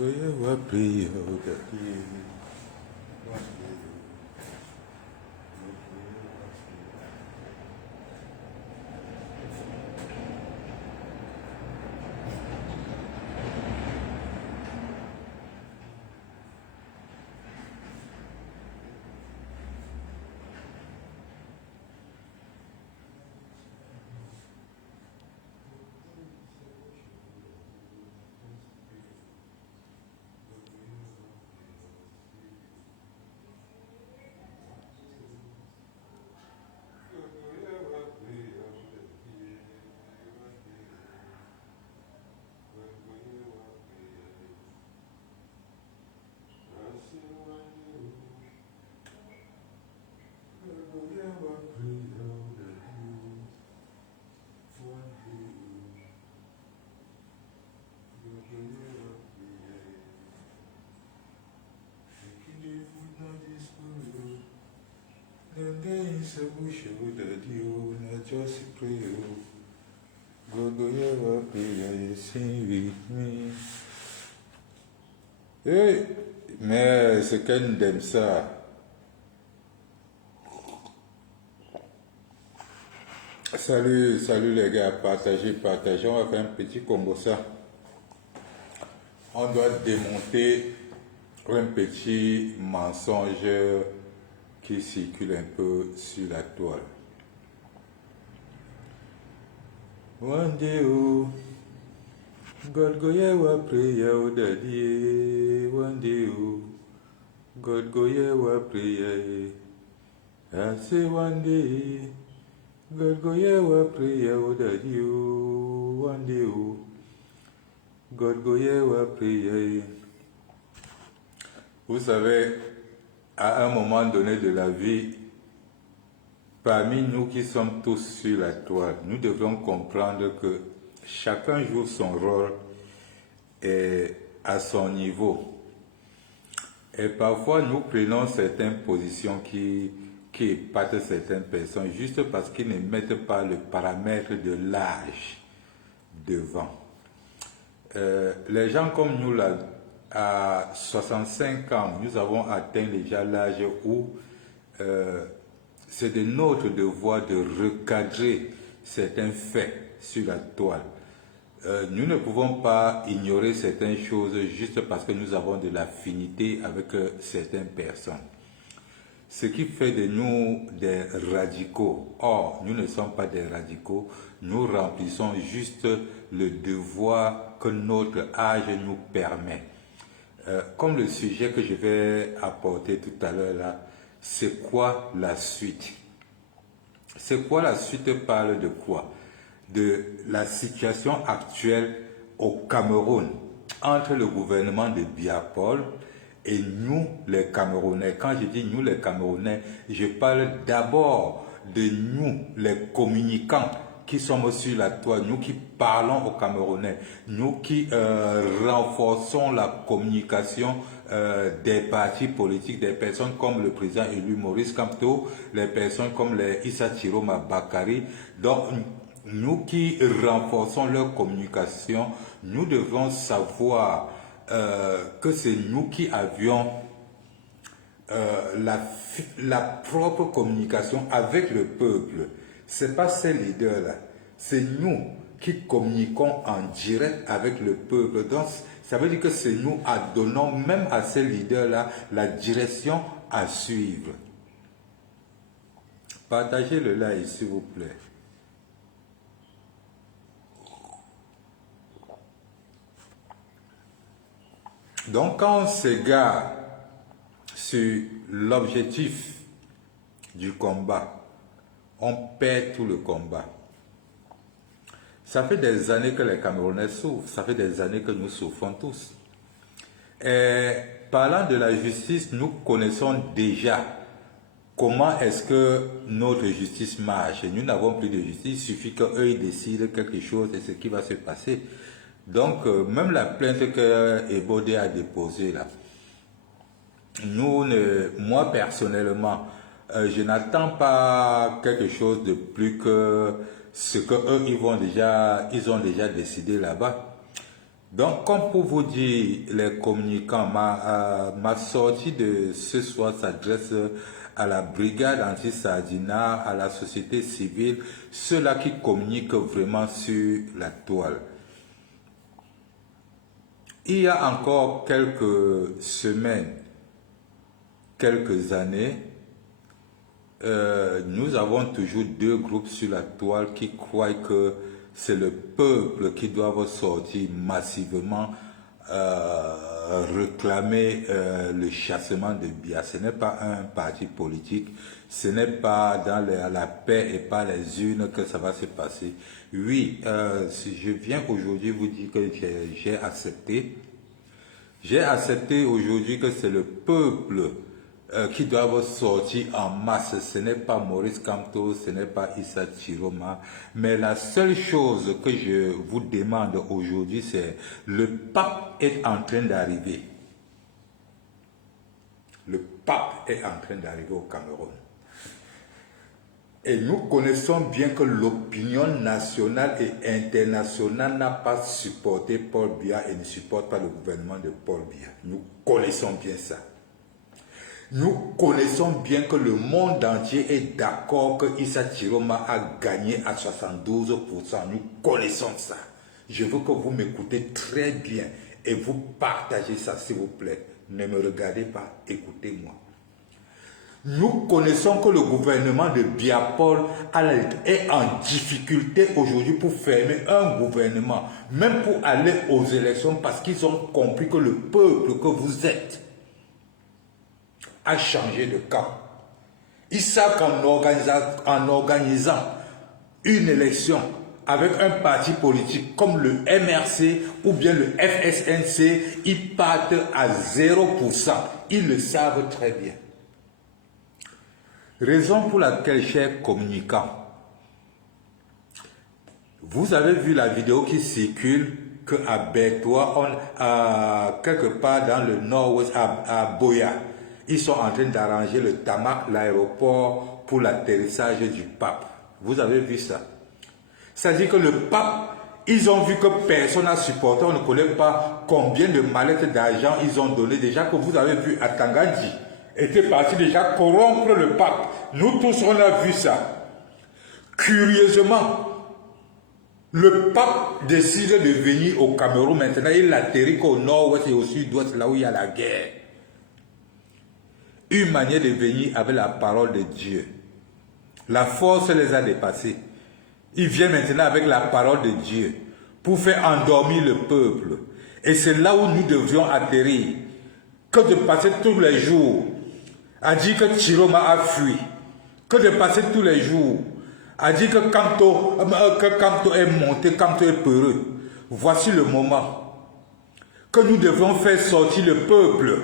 Wewe pia utaki. Ninguém sabe o show da Dio, na Josi Creo. Gogoyeva Pia e Sinvi. Hey, mais c'est qu'elle aime ça. Salut, salut les gars, partagez, partagez. On va faire un petit combo ça. On doit démonter un petit mensonge qui circule un peu sur la toile. Wandeo, Godgoyewa priya udadie, Wandeo, Godgoyewa priya, Ase Wande, Godgoyewa priya udadie, Wandeo, Godgoyewa priya. Vous savez, à un moment donné de la vie, parmi nous qui sommes tous sur la toile, nous devons comprendre que chacun joue son rôle et à son niveau. Et parfois, nous prenons certaines positions qui épatent certaines personnes juste parce qu'ils ne mettent pas le paramètre de l'âge devant. Les gens comme nous, là, à 65 ans, nous avons atteint déjà l'âge où c'est de notre devoir de recadrer certains faits sur la toile. Nous ne pouvons pas ignorer certaines choses juste parce que nous avons de l'affinité avec certaines personnes. Ce qui fait de nous des radicaux. Or, nous ne sommes pas des radicaux, nous remplissons juste le devoir que notre âge nous permet. Comme le sujet que je vais apporter tout à l'heure là, c'est quoi la suite? C'est quoi la suite parle de quoi? De la situation actuelle au Cameroun entre le gouvernement de Biya-Paul et nous les Camerounais. Quand je dis nous les Camerounais, je parle d'abord de nous les communicants qui sommes sur la toile, nous qui parlons aux Camerounais, nous qui renforçons la communication des partis politiques, des personnes comme le président élu Maurice Kamto, les personnes comme les Issa Chiroma Bakari. Donc, nous qui renforçons leur communication, nous devons savoir que c'est nous qui avions la propre communication avec le peuple. C'est pas ces leaders-là, c'est nous qui communiquons en direct avec le peuple. Donc, ça veut dire que c'est nous qui donnons même à ces leaders-là la direction à suivre. Partagez le live, s'il vous plaît. Donc, quand on s'égare sur l'objectif du combat, on perd tout le combat. Ça fait des années que les Camerounais souffrent, ça fait des années que nous souffrons tous. Et parlant de la justice, nous connaissons déjà comment est-ce que notre justice marche. Nous n'avons plus de justice, il suffit qu'eux décident quelque chose et ce qui va se passer. Donc, même la plainte que Ebode a déposée là, moi personnellement, je n'attends pas quelque chose de plus que ce que eux ils ont déjà décidé là-bas. Donc, comme pour vous dire, les communicants, ma sortie de ce soir s'adresse à la brigade anti-Sardina, à la société civile, ceux-là qui communiquent vraiment sur la toile. Il y a encore quelques semaines, quelques années, nous avons toujours deux groupes sur la toile qui croient que c'est le peuple qui doit sortir massivement réclamer le chassement de Biya. Ce n'est pas un parti politique, ce n'est pas dans la paix et pas les urnes que ça va se passer. Oui, si je viens aujourd'hui vous dire que j'ai accepté. J'ai accepté aujourd'hui que c'est le peuple qui doivent sortir en masse. Ce n'est pas Maurice Kamto, ce n'est pas Issa Chiroma. Mais la seule chose que je vous demande aujourd'hui, c'est le pape est en train d'arriver. Le pape est en train d'arriver au Cameroun. Et nous connaissons bien que l'opinion nationale et internationale n'a pas supporté Paul Biya et ne supporte pas le gouvernement de Paul Biya. Nous connaissons bien ça. Nous connaissons bien que le monde entier est d'accord que Issa Chiroma a gagné à 72%. Nous connaissons ça. Je veux que vous m'écoutez très bien et vous partagez ça, s'il vous plaît. Ne me regardez pas, écoutez-moi. Nous connaissons que le gouvernement de Biya Paul est en difficulté aujourd'hui pour fermer un gouvernement, même pour aller aux élections, parce qu'ils ont compris que le peuple que vous êtes a changé de camp. Ils savent qu'en organisant une élection avec un parti politique comme le MRC ou bien le FSNC, ils partent à 0%. Ils le savent très bien. Raison pour laquelle, chers communicants, vous avez vu la vidéo qui circule qu'à Bertois, quelque part dans le nord-ouest, à Boya, ils sont en train d'arranger le tarmac, l'aéroport pour l'atterrissage du pape. Vous avez vu ça? C'est-à-dire que le pape, ils ont vu que personne n'a supporté, on ne connaît pas combien de mallettes d'argent ils ont donné. Déjà que vous avez vu à Tangandji, était parti déjà corrompre le pape. Nous tous, on a vu ça. Curieusement, le pape décide de venir au Cameroun. Maintenant, il atterrit qu'au nord-ouest et au sud-ouest, là où il y a la guerre. Une manière de venir avec la parole de Dieu. La force les a dépassés. Il vient maintenant avec la parole de Dieu pour faire endormir le peuple. Et c'est là où nous devrions atterrir. Que de passer tous les jours à dire que Chiroma a fui. Que de passer tous les jours à dire que Kamto est monté, Kamto est peureux. Voici le moment que nous devons faire sortir le peuple.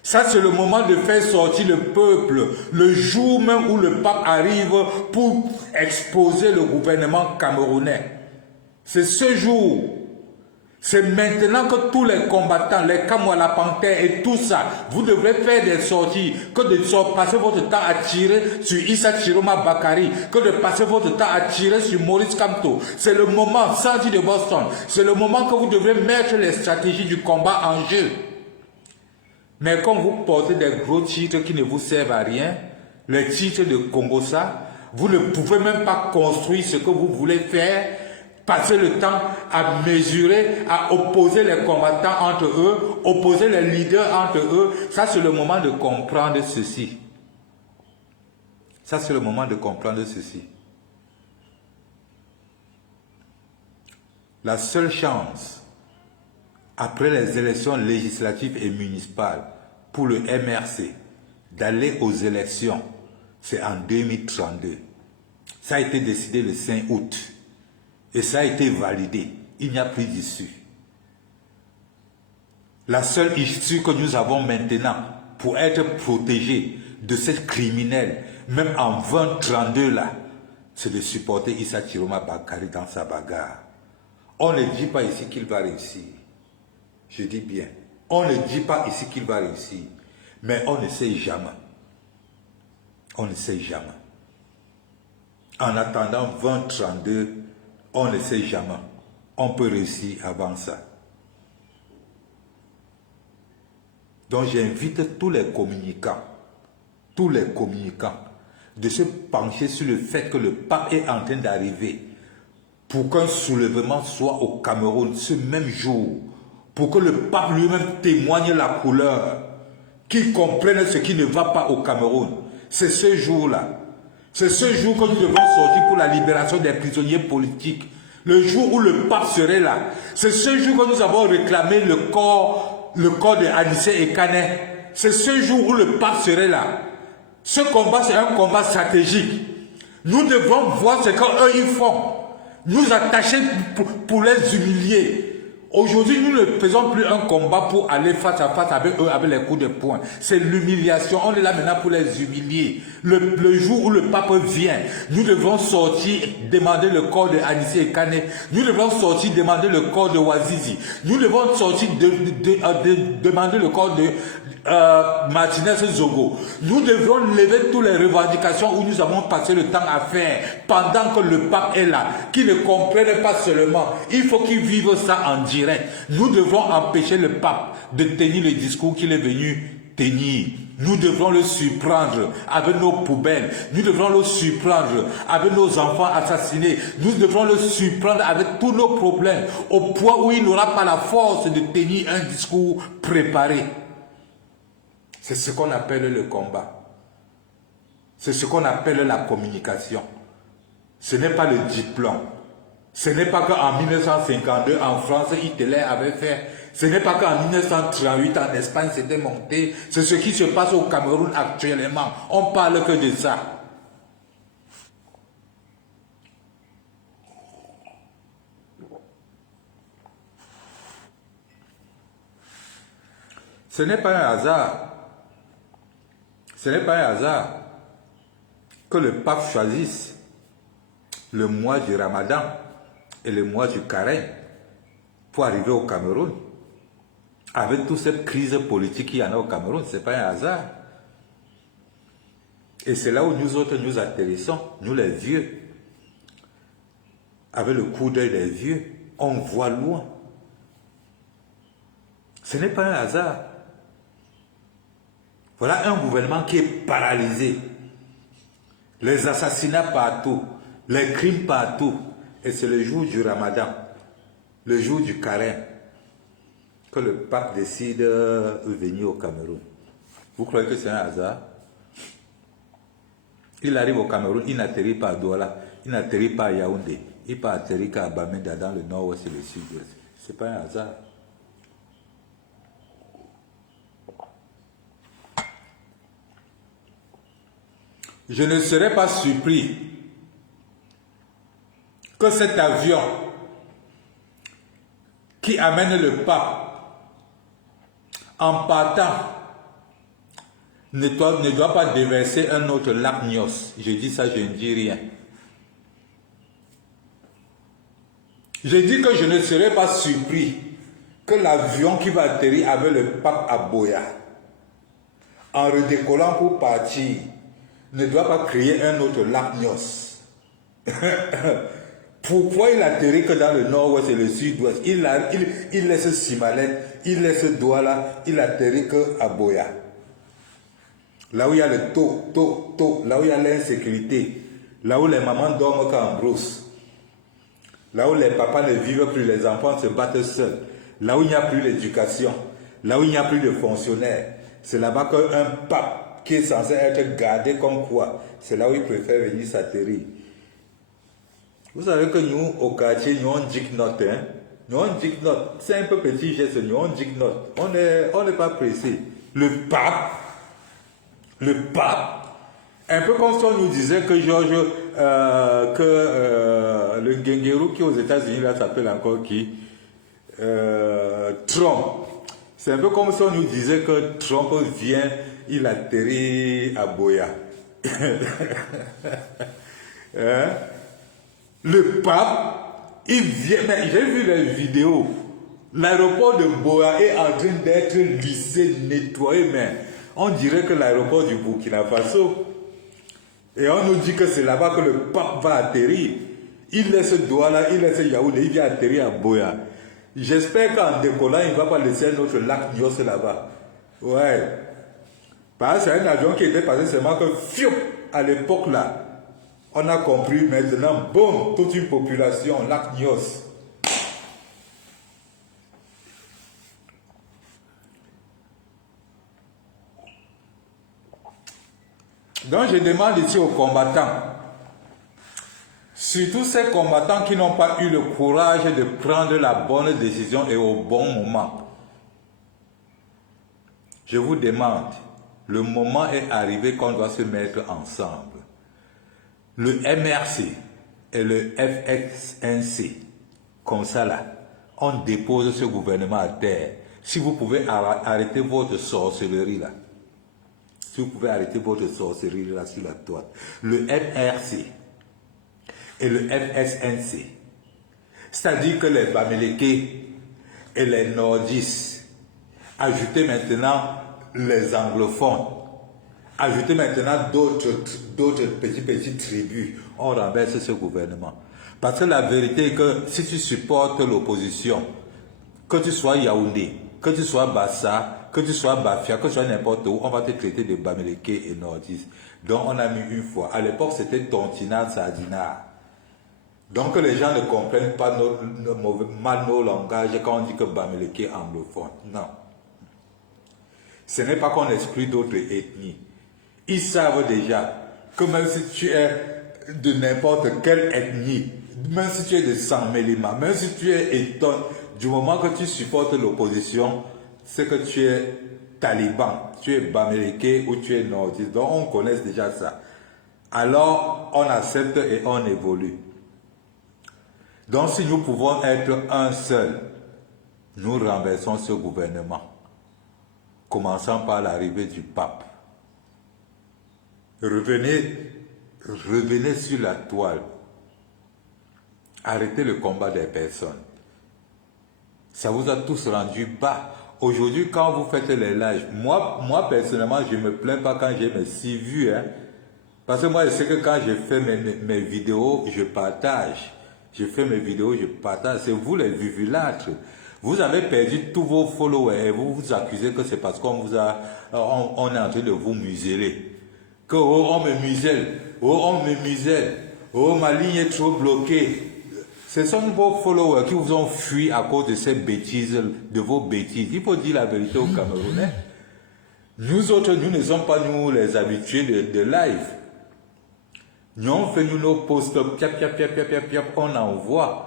Ça, c'est le moment de faire sortir le peuple, le jour même où le pape arrive pour exposer le gouvernement camerounais. C'est ce jour. C'est maintenant que tous les combattants, les Kamwala Panthères et tout ça, vous devrez faire des sorties, que de passer votre temps à tirer sur Issa Chiroma Bakari, que de passer votre temps à tirer sur Maurice Kamto. C'est le moment, Sandy de Boston, c'est le moment que vous devrez mettre les stratégies du combat en jeu. Mais quand vous portez des gros titres qui ne vous servent à rien, les titres de Congossa, vous ne pouvez même pas construire ce que vous voulez faire, passer le temps à mesurer, à opposer les combattants entre eux, opposer les leaders entre eux. Ça, c'est le moment de comprendre ceci. Ça, c'est le moment de comprendre ceci. La seule chance, après les élections législatives et municipales, pour le MRC, d'aller aux élections, c'est en 2032. Ça a été décidé le 5 août. Et ça a été validé. Il n'y a plus d'issue. La seule issue que nous avons maintenant pour être protégés de cette criminelle, même en 2032 là, c'est de supporter Issa Chiroma Bakari dans sa bagarre. On ne dit pas ici qu'il va réussir. Je dis bien, on ne dit pas ici qu'il va réussir. Mais on ne sait jamais. On ne sait jamais. En attendant 2032, on ne sait jamais. on peut réussir avant ça. Donc j'invite tous les communicants, de se pencher sur le fait que le pape est en train d'arriver pour qu'un soulèvement soit au Cameroun ce même jour, pour que le pape lui-même témoigne la couleur, qu'il comprenne ce qui ne va pas au Cameroun. C'est ce jour-là. C'est ce jour que nous devons sortir pour la libération des prisonniers politiques. Le jour où le pape serait là. C'est ce jour que nous avons réclamé le corps de Anissé et Canet. C'est ce jour où le pape serait là. Ce combat, c'est un combat stratégique. Nous devons voir ce qu'eux ils font. Nous attacher pour les humilier. Aujourd'hui, nous ne faisons plus un combat pour aller face à face avec eux, avec les coups de poing. C'est l'humiliation. On est là maintenant pour les humilier. Le jour où le pape vient, nous devons sortir, demander le corps de Anissé et Kane. Nous devons sortir, demander le corps de Wazizi. Nous devons sortir, demander le corps de Martinez Zogo. Nous devrons lever toutes les revendications où nous avons passé le temps à faire pendant que le pape est là, qui ne comprennent pas seulement. Il faut qu'ils vivent ça en direct. Nous devons empêcher le pape de tenir le discours qu'il est venu tenir. Nous devrons le surprendre avec nos poubelles. Nous devrons le surprendre avec nos enfants assassinés. Nous devrons le surprendre avec tous nos problèmes, au point où il n'aura pas la force de tenir un discours préparé. C'est ce qu'on appelle le combat. C'est ce qu'on appelle la communication. Ce n'est pas le diplôme. Ce n'est pas qu'en 1952, en France, Hitler avait fait. Ce n'est pas qu'en 1938, en Espagne, c'était monté. C'est ce qui se passe au Cameroun actuellement. On parle que de ça. Ce n'est pas un hasard. Ce n'est pas un hasard que le pape choisisse le mois du Ramadan et le mois du Carême pour arriver au Cameroun. Avec toute cette crise politique qu'il y en a au Cameroun, ce n'est pas un hasard. Et c'est là où nous autres, nous atterrissons, nous les vieux. Avec le coup d'œil des vieux, on voit loin. Ce n'est pas un hasard. Voilà un gouvernement qui est paralysé. Les assassinats partout, les crimes partout. Et c'est le jour du Ramadan, le jour du Carême, que le pape décide de venir au Cameroun. Vous croyez que c'est un hasard? Il arrive au Cameroun, il n'atterrit pas à Douala, il n'atterrit pas à Yaoundé, il peut atterrir qu'à Bamenda dans le nord-ouest et le sud-ouest. Ce n'est pas un hasard. Je ne serais pas surpris que cet avion qui amène le pape en partant ne doit pas déverser un autre lac Nyos. Je dis ça, je ne dis rien. Je dis que je ne serais pas surpris que l'avion qui va atterrir avec le pape à Boya, en redécollant pour partir, ne doit pas créer un autre lac Nyos. Pourquoi il atterrit que dans le nord-ouest et le sud-ouest? Il laisse Simalène, il laisse Douala, il atterrit que à Boya. Là où il y a le taux, là où il y a l'insécurité, là où les mamans dorment qu'en brousse, là où les papas ne vivent plus, les enfants se battent seuls, là où il n'y a plus l'éducation, là où il n'y a plus de fonctionnaires, c'est là-bas qu'un pape qui est censé être gardé comme quoi, c'est là où il préfère venir s'atterrir. Vous savez que nous, au quartier, nous on dit note, hein? Nous on dit note. C'est un peu petit geste, nous on dit note. On n'est pas pressé. Le pape, un peu comme si on nous disait que le Ngengeru qui aux États-Unis là s'appelle encore qui? Trump. C'est un peu comme si on nous disait que Trump vient, il atterrit à Boya. Hein? Le pape, il vient, mais j'ai vu les vidéos. L'aéroport de Boya est en train d'être lissé, nettoyé, mais on dirait que l'aéroport du Burkina Faso. Et on nous dit que c'est là-bas que le pape va atterrir. Il laisse Douala, il laisse Yaoundé, il vient atterrir à Boya. J'espère qu'en décollant, il ne va pas laisser un autre lac Nyos là-bas. Ouais. Parce que c'est un avion qui était passé seulement que, fiou, à l'époque là, on a compris maintenant, boum, toute une population, lac Nyos. Donc je demande ici aux combattants, surtout ces combattants qui n'ont pas eu le courage de prendre la bonne décision et au bon moment. Je vous demande, le moment est arrivé qu'on doit se mettre ensemble. Le MRC et le FXNC, comme ça là, on dépose ce gouvernement à terre. Si vous pouvez arrêter votre sorcellerie là, si vous pouvez arrêter votre sorcellerie là sur la toile. Le MRC et le FSNC, c'est-à-dire que les Bamileke et les Nordistes, ajoutez maintenant les anglophones, ajoutez maintenant d'autres petites tribus, on renverse ce gouvernement. Parce que la vérité est que si tu supportes l'opposition, que tu sois Yaoundé, que tu sois Bassa, que tu sois Bafia, que tu sois n'importe où, on va te traiter de Bamileke et Nordistes. Donc on a mis une fois. À l'époque, c'était Tontina Sardina. Donc les gens ne comprennent pas mal nos langages quand on dit que Bamileke est anglophone. Non. Ce n'est pas qu'on exclut d'autres ethnies. Ils savent déjà que même si tu es de n'importe quelle ethnie, même si tu es de San-Mélima, même si tu es Eton, du moment que tu supportes l'opposition, c'est que tu es taliban, tu es Bamileke ou tu es nordiste. Donc on connaît déjà ça. Alors on accepte et on évolue. Donc si nous pouvons être un seul, nous renversons ce gouvernement. Commençant par l'arrivée du pape. Revenez sur la toile. Arrêtez le combat des personnes. Ça vous a tous rendu bas. Aujourd'hui, quand vous faites les lives, moi personnellement, je ne me plains pas quand j'ai mes 6 vues. Hein, parce que moi, je sais que quand je fais mes vidéos, je partage. Je fais mes vidéos, je partage. C'est vous les vivulâtres. Vous avez perdu tous vos followers et vous vous accusez que c'est parce qu'on vous a, on est en train de vous museler. Que oh, on me muselle, oh, on me muselle, oh, ma ligne est trop bloquée. Ce sont vos followers qui vous ont fui à cause de ces bêtises, de vos bêtises. Il faut dire la vérité aux Camerounais. Nous autres, nous ne sommes pas nous les habitués de live. Nous on fait nous nos posts, on envoie.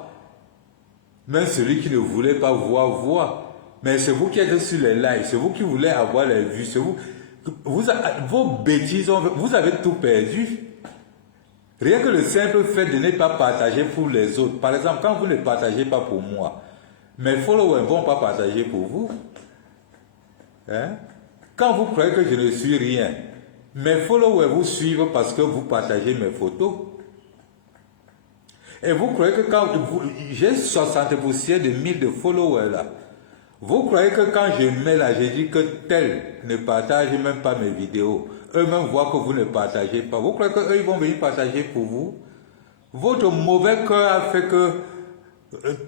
Même celui qui ne voulait pas voir, voit. Mais c'est vous qui êtes sur les lives, c'est vous qui voulez avoir les vues, c'est vous. Vos bêtises, vous avez tout perdu. Rien que le simple fait de ne pas partager pour les autres. Par exemple, quand vous ne partagez pas pour moi, mes followers ne vont pas partager pour vous. Hein? Quand vous croyez que je ne suis rien, mes followers vous suivent parce que vous partagez mes photos. Et vous croyez que quand j'ai 60% de 1000 de followers là, vous croyez que quand je mets là, je dis que tel ne partage même pas mes vidéos, eux-mêmes voient que vous ne partagez pas. Vous croyez qu'eux ils vont venir partager pour vous? Votre mauvais cœur a fait que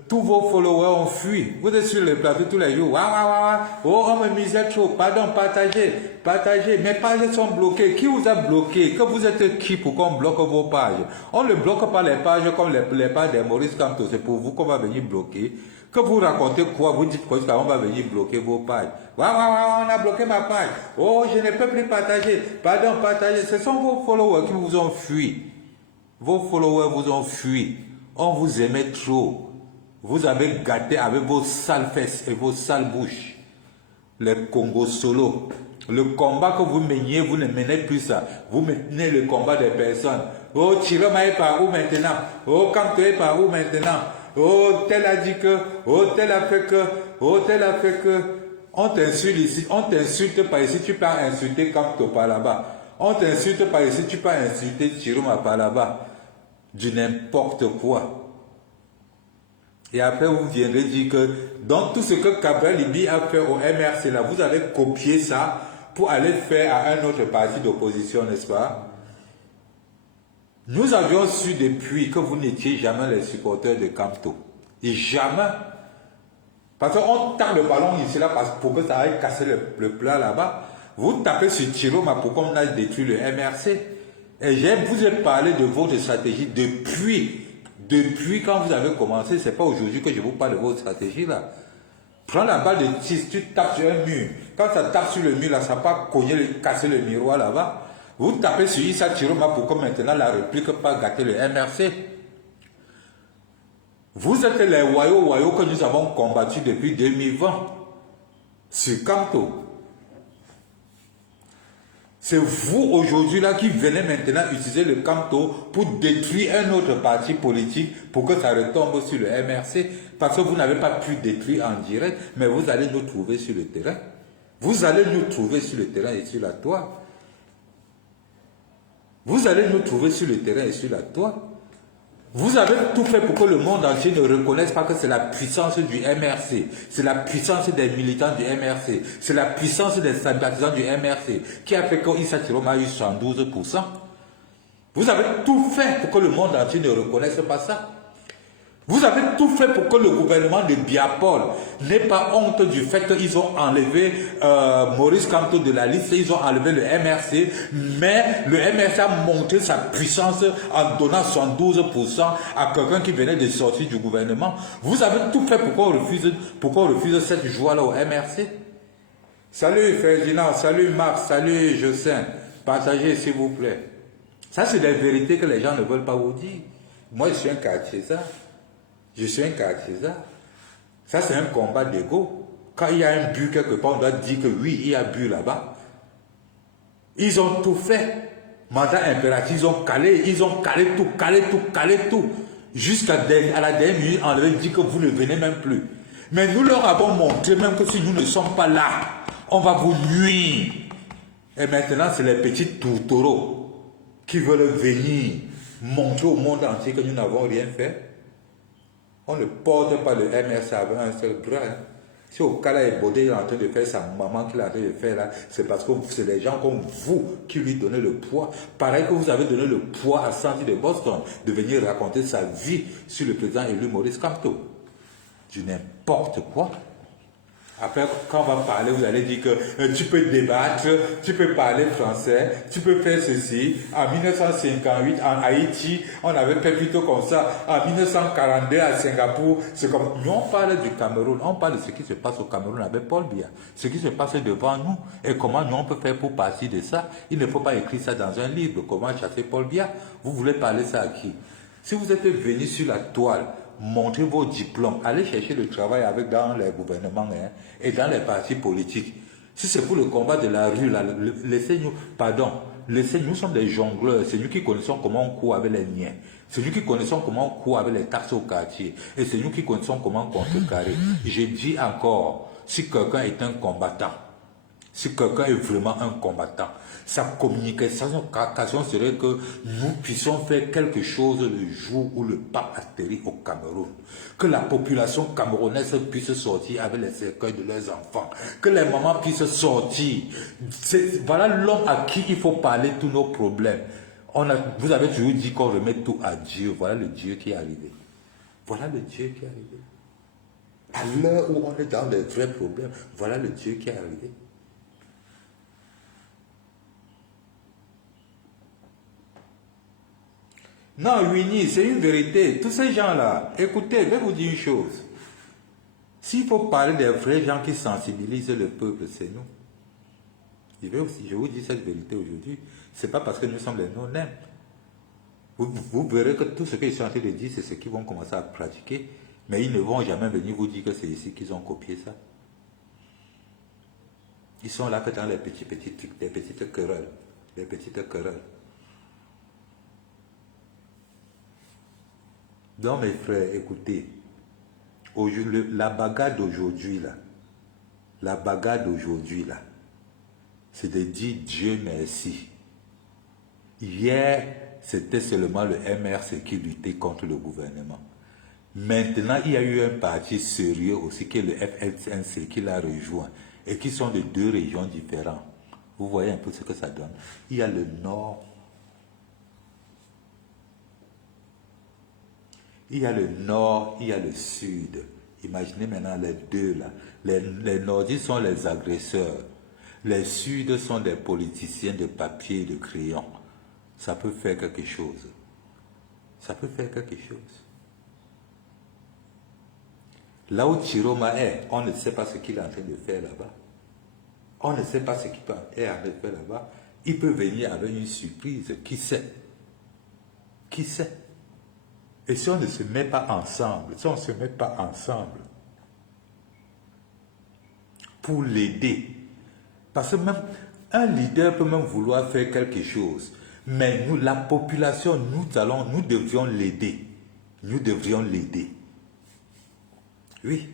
tous vos followers ont fui. Vous êtes sur les plateaux tous les jours. Waouh, waouh, waouh. Oh, on me misait trop. Pardon, partagez. Partagez. Mes pages sont bloquées. Qui vous a bloqué? Que vous êtes qui pour qu'on bloque vos pages? On ne bloque pas les pages comme les pages des Maurice Kamto. C'est pour vous qu'on va venir bloquer. Que vous racontez quoi? Vous dites quoi? On va venir bloquer vos pages. Waouh, waouh, waouh, on a bloqué ma page. Oh, je ne peux plus partager. Pardon, partagez. Ce sont vos followers qui vous ont fui. Vos followers vous ont fui. On vous aimait trop. Vous avez gâté avec vos sales fesses et vos sales bouches. Les Congo solo. Le combat que vous meniez, vous ne menez plus ça. Vous menez le combat des personnes. Oh, Chiroma est par où maintenant? Oh, Kanto est par où maintenant? Oh, tel a dit que. Oh, tel a fait que. Oh, tel a fait que. On t'insulte ici. On t'insulte par ici. Tu peux insulter Kanto par là-bas. On t'insulte par ici. Tu peux insulter Chiroma par là-bas. Du n'importe quoi. Et après, vous viendrez dire que, donc tout ce que Gabriel Libi a fait au MRC, là, vous avez copié ça pour aller faire à un autre parti d'opposition, n'est-ce pas? Nous avions su depuis que vous n'étiez jamais les supporters de Camto. Et jamais. Parce qu'on tape le ballon ici là pour que ça aille casser le plat là-bas. Vous tapez sur Chiroma pour qu'on aille détruire le MRC. Et je vous ai parlé de votre stratégie depuis quand vous avez commencé. C'est pas aujourd'hui que je vous parle de votre stratégie là. Prends la balle de tis, tu tapes sur un mur. Quand ça tape sur le mur là, ça va pas casser le miroir là-bas. Vous tapez sur Issa Chiroma pour que maintenant la réplique pas gâter le MRC. Vous êtes les voyous que nous avons combattus depuis 2020 sur Camto. C'est vous aujourd'hui là qui venez maintenant utiliser le Camto pour détruire un autre parti politique pour que ça retombe sur le MRC parce que vous n'avez pas pu détruire en direct, mais vous allez nous trouver sur le terrain. Vous allez nous trouver sur le terrain et sur la toile. Vous allez nous trouver sur le terrain et sur la toile. Vous avez tout fait pour que le monde entier ne reconnaisse pas que c'est la puissance du MRC, c'est la puissance des militants du MRC, c'est la puissance des sympathisants du MRC qui a fait qu'Issa Chiroma a eu 112%. Vous avez tout fait pour que le monde entier ne reconnaisse pas ça. Vous avez tout fait pour que le gouvernement de Biapol n'ait pas honte du fait qu'ils ont enlevé Maurice Kamto de la liste, ils ont enlevé le MRC, mais le MRC a montré sa puissance en donnant 112% à quelqu'un qui venait de sortir du gouvernement. Vous avez tout fait pour qu'on refuse cette joie-là au MRC. Salut Ferdinand, salut Marc, salut Jocelyn, partagez s'il vous plaît. Ça c'est des vérités que les gens ne veulent pas vous dire. Moi je suis un quartier ça. Je suis un caractérisat. Ça, c'est un combat d'ego. Quand il y a un but quelque part, on doit dire que oui, il y a un but là-bas. Ils ont tout fait. Mandat impératif, ils ont calé tout. Jusqu'à la dernière minute, on leur dit que vous ne venez même plus. Mais nous leur avons montré, même que si nous ne sommes pas là, on va vous nuire. Et maintenant, c'est les petits tourtereaux qui veulent venir montrer au monde entier que nous n'avons rien fait. On ne porte pas le MRC avec un seul bras. Hein. Si au cas là, Bodé est en train de faire sa maman qu'il est en train de faire là, c'est parce que c'est les gens comme vous qui lui donnez le poids. Pareil que vous avez donné le poids à Sandy de Boston de venir raconter sa vie sur le président élu Maurice Kamto. Du n'importe quoi. Après, quand on va parler, vous allez dire que tu peux débattre, tu peux parler français, tu peux faire ceci. En 1958, en Haïti, on avait fait plutôt comme ça. En 1942, à Singapour, c'est comme... Nous, on parle du Cameroun, on parle de ce qui se passe au Cameroun avec Paul Biya. Ce qui se passe devant nous et comment nous, on peut faire pour partir de ça. Il ne faut pas écrire ça dans un livre, comment chasser Paul Biya. Vous voulez parler ça à qui? Si vous êtes venu sur la toile, montrez vos diplômes, allez chercher le travail dans les gouvernements hein, et dans les partis politiques. Si c'est pour le combat de la rue, laissez-nous sommes des jongleurs, c'est nous qui connaissons comment on court avec les miens, c'est nous qui connaissons comment on court avec les taxes au quartier, et c'est nous qui connaissons comment on contrecarrer. Je dis encore, si quelqu'un est un combattant, si quelqu'un est vraiment un combattant, sa communication serait que nous puissions faire quelque chose le jour où le pape atterrit au Cameroun. Que la population camerounaise puisse sortir avec les cercueils de leurs enfants. Que les mamans puissent sortir. Voilà l'homme à qui il faut parler tous nos problèmes. Vous avez toujours dit qu'on remet tout à Dieu. Voilà le Dieu qui est arrivé. Voilà le Dieu qui est arrivé. À l'heure où on est dans les vrais problèmes, voilà le Dieu qui est arrivé. Non, Winnie, c'est une vérité. Tous ces gens-là, écoutez, je vais vous dire une chose. S'il faut parler des vrais gens qui sensibilisent le peuple, c'est nous. Je vous dis cette vérité aujourd'hui. Ce n'est pas parce que nous sommes les non-nèmes. Vous verrez que tout ce que je suis en train de dire, c'est ce qu'ils vont commencer à pratiquer. Mais ils ne vont jamais venir vous dire que c'est ici qu'ils ont copié ça. Ils sont là que dans les petits trucs, des petites querelles. Des petites querelles. Donc mes frères, écoutez, la bagarre d'aujourd'hui là, c'est de dire Dieu merci. Hier, c'était seulement le MRC qui luttait contre le gouvernement. Maintenant, il y a eu un parti sérieux aussi qui est le FLNC qui l'a rejoint et qui sont de deux régions différentes. Vous voyez un peu ce que ça donne. Il y a le nord. Il y a le nord, il y a le sud. Imaginez maintenant les deux là. Les nordistes sont les agresseurs. Les suds sont des politiciens de papier et de crayon. Ça peut faire quelque chose. Ça peut faire quelque chose. Là où Chiroma est, on ne sait pas ce qu'il est en train de faire là-bas. On ne sait pas ce qu'il est en train de faire là-bas. Il peut venir avec une surprise. Qui sait? Qui sait? Et si on ne se met pas ensemble, si on ne se met pas ensemble pour l'aider, parce que même un leader peut même vouloir faire quelque chose, mais nous, la population, nous devrions l'aider. Nous devrions l'aider. Oui.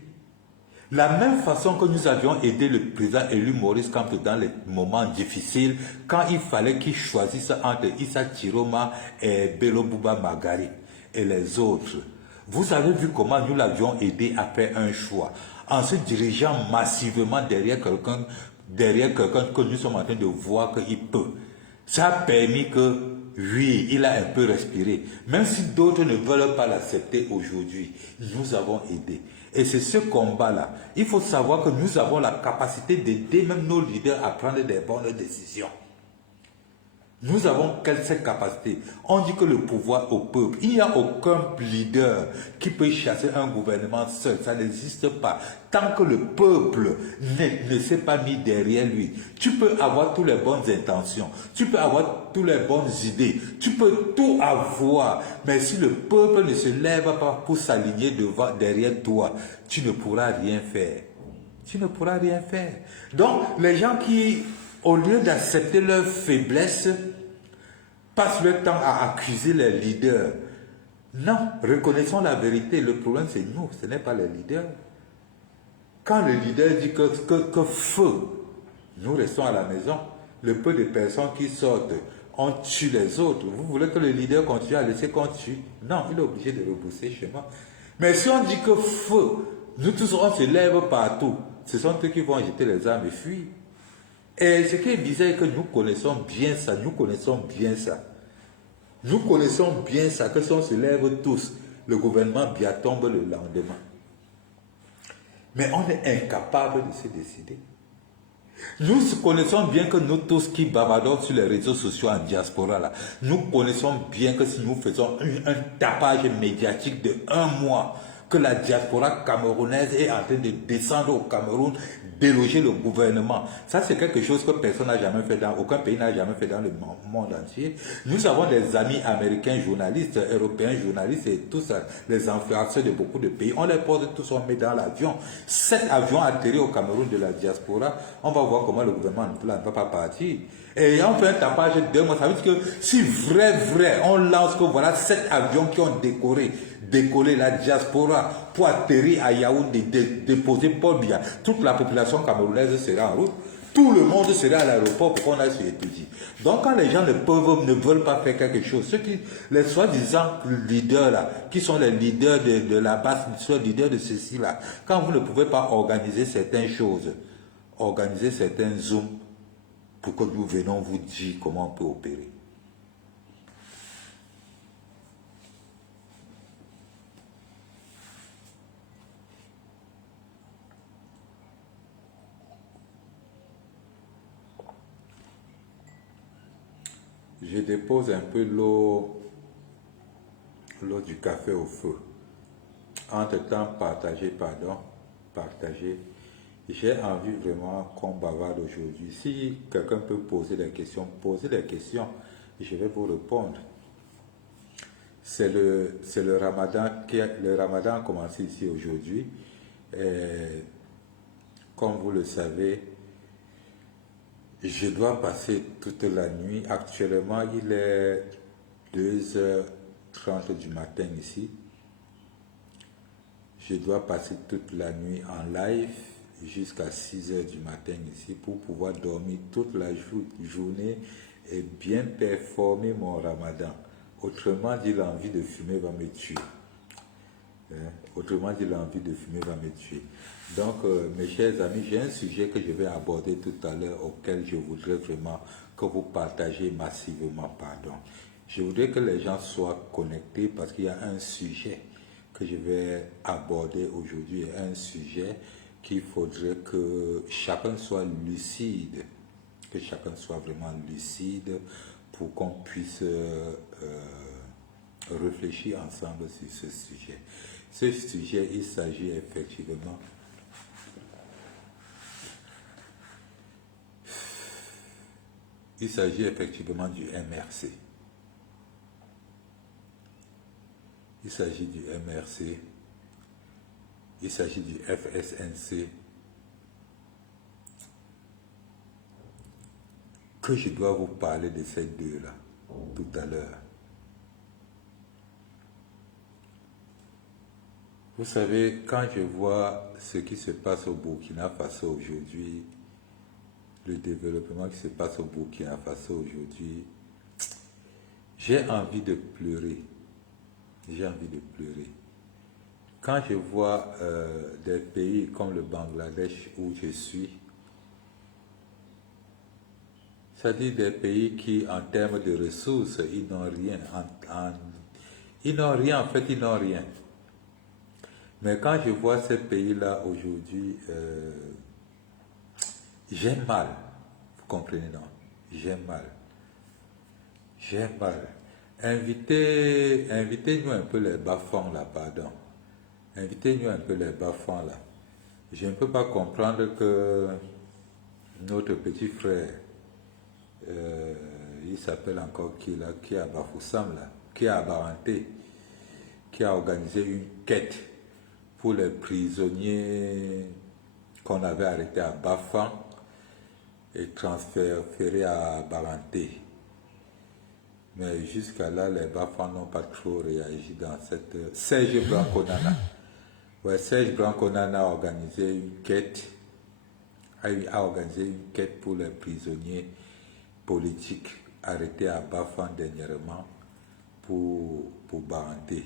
La même façon que nous avions aidé le président élu Maurice Kamto dans les moments difficiles, quand il fallait qu'il choisisse entre Issa Chiroma et Bello Bouba Magari et les autres. Vous avez vu comment nous l'avions aidé à faire un choix, en se dirigeant massivement derrière quelqu'un que nous sommes en train de voir qu'il peut. Ça a permis que, oui, il a un peu respiré. Même si d'autres ne veulent pas l'accepter aujourd'hui, nous avons aidé. Et c'est ce combat-là. Il faut savoir que nous avons la capacité d'aider même nos leaders à prendre des bonnes décisions. Nous avons cette capacité. On dit que le pouvoir au peuple. Il n'y a aucun leader qui peut chasser un gouvernement seul. Ça n'existe pas. Tant que le peuple ne s'est pas mis derrière lui. Tu peux avoir toutes les bonnes intentions. Tu peux avoir toutes les bonnes idées. Tu peux tout avoir. Mais si le peuple ne se lève pas pour s'aligner derrière toi, tu ne pourras rien faire. Tu ne pourras rien faire. Donc, les gens qui, au lieu d'accepter leur faiblesse, passent leur temps à accuser les leaders. Non, reconnaissons la vérité. Le problème, c'est nous, ce n'est pas les leaders. Quand le leader dit que feu, nous restons à la maison, le peu de personnes qui sortent, on tue les autres. Vous voulez que le leader continue à laisser qu'on tue? Non, il est obligé de repousser chez moi. Mais si on dit que feu, nous tous, on se lève partout, ce sont eux qui vont jeter les armes et fuir. Et ce qui est bizarre, c'est que nous connaissons bien ça, nous connaissons bien ça. Nous connaissons bien ça, que si on se lève tous, le gouvernement bien tombe le lendemain. Mais on est incapable de se décider. Nous connaissons bien que nous tous qui bavardons sur les réseaux sociaux en diaspora, là, nous connaissons bien que si nous faisons un tapage médiatique de 1 mois, que la diaspora camerounaise est en train de descendre au Cameroun, déloger le gouvernement. Ça, c'est quelque chose que personne n'a jamais fait, aucun pays n'a jamais fait dans le monde entier. Nous avons des amis américains journalistes, européens journalistes et tous les influenceurs de beaucoup de pays. On les pose tous, on met dans l'avion. 7 avions atterris au Cameroun de la diaspora. On va voir comment le gouvernement ne va pas partir. Et on fait un tapage de 2 mois. Ça veut dire que si vrai, on lance que voilà 7 avions qui ont décollé la diaspora pour atterrir à Yaoundé, déposer Paul Biya, toute la population camerounaise sera en route. Tout le monde sera à l'aéroport pour qu'on aille se étudier. Donc quand les gens ne veulent pas faire quelque chose, les soi-disant leaders là, qui sont les leaders de la base, les leaders de ceci là, quand vous ne pouvez pas organiser certaines choses, organiser certains zooms pour que nous venons vous dire comment on peut opérer. Je dépose un peu l'eau du café au feu. Entre-temps, partager. J'ai envie vraiment qu'on bavarde aujourd'hui. Si quelqu'un peut poser des questions, posez des questions. Je vais vous répondre. C'est le Ramadan. Le Ramadan a commencé ici aujourd'hui. Comme vous le savez, je dois passer toute la nuit. Actuellement, il est 2h30 du matin ici. Je dois passer toute la nuit en live jusqu'à 6h du matin ici pour pouvoir dormir toute la journée et bien performer mon Ramadan. Autrement dit, l'envie de fumer va me tuer. Autrement dit, l'envie de fumer va me tuer. Donc, mes chers amis, j'ai un sujet que je vais aborder tout à l'heure auquel je voudrais vraiment que vous partagez massivement, pardon. Je voudrais que les gens soient connectés parce qu'il y a un sujet que je vais aborder aujourd'hui est un sujet qu'il faudrait que chacun soit lucide, que chacun soit vraiment lucide pour qu'on puisse réfléchir ensemble sur ce sujet. Ce sujet, il s'agit effectivement du MRC. Il s'agit du MRC, il s'agit du FSNC, que je dois vous parler de ces deux-là tout à l'heure. Vous savez, quand je vois ce qui se passe au Burkina Faso aujourd'hui, le développement qui se passe au Burkina Faso aujourd'hui, j'ai envie de pleurer. J'ai envie de pleurer. Quand je vois des pays comme le Bangladesh où je suis, c'est-à-dire des pays qui, en termes de ressources, ils n'ont rien. Ils n'ont rien, en fait, ils n'ont rien. Mais quand je vois ces pays-là aujourd'hui, j'ai mal. Vous comprenez, non? J'ai mal. J'ai mal. Invitez-nous un peu les bas-fonds là, pardon. Invitez-nous un peu les bas-fonds là. Je ne peux pas comprendre que notre petit frère, il s'appelle encore qui là, qui est à Bafoussam là, qui est à Baranté, qui a organisé une quête pour les prisonniers qu'on avait arrêtés à Bafan et transférés à Baranté. Mais jusqu'à là, les Bafans n'ont pas trop réagi dans cette... Serge Branconana. Ouais, Serge Branconana a organisé une quête, pour les prisonniers politiques arrêtés à Bafan dernièrement pour Baranté.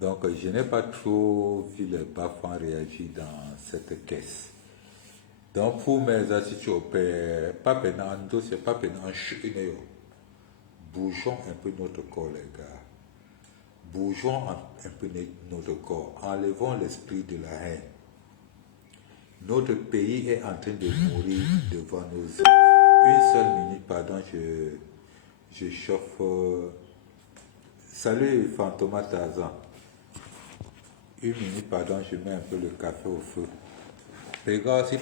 Donc, je n'ai pas trop vu les Bafans réagir dans cette caisse. Donc, pour mes attitudes, pas pénant, c'est pas pénant, bougeons un peu notre corps, les gars. Bougeons un peu notre corps. Enlevons l'esprit de la haine. Notre pays est en train de mourir devant nos yeux. Une seule minute, pardon, je chauffe. Salut, Fantoma Tarzan. Une minute, pardon, je mets un peu le café au feu. Pegasi.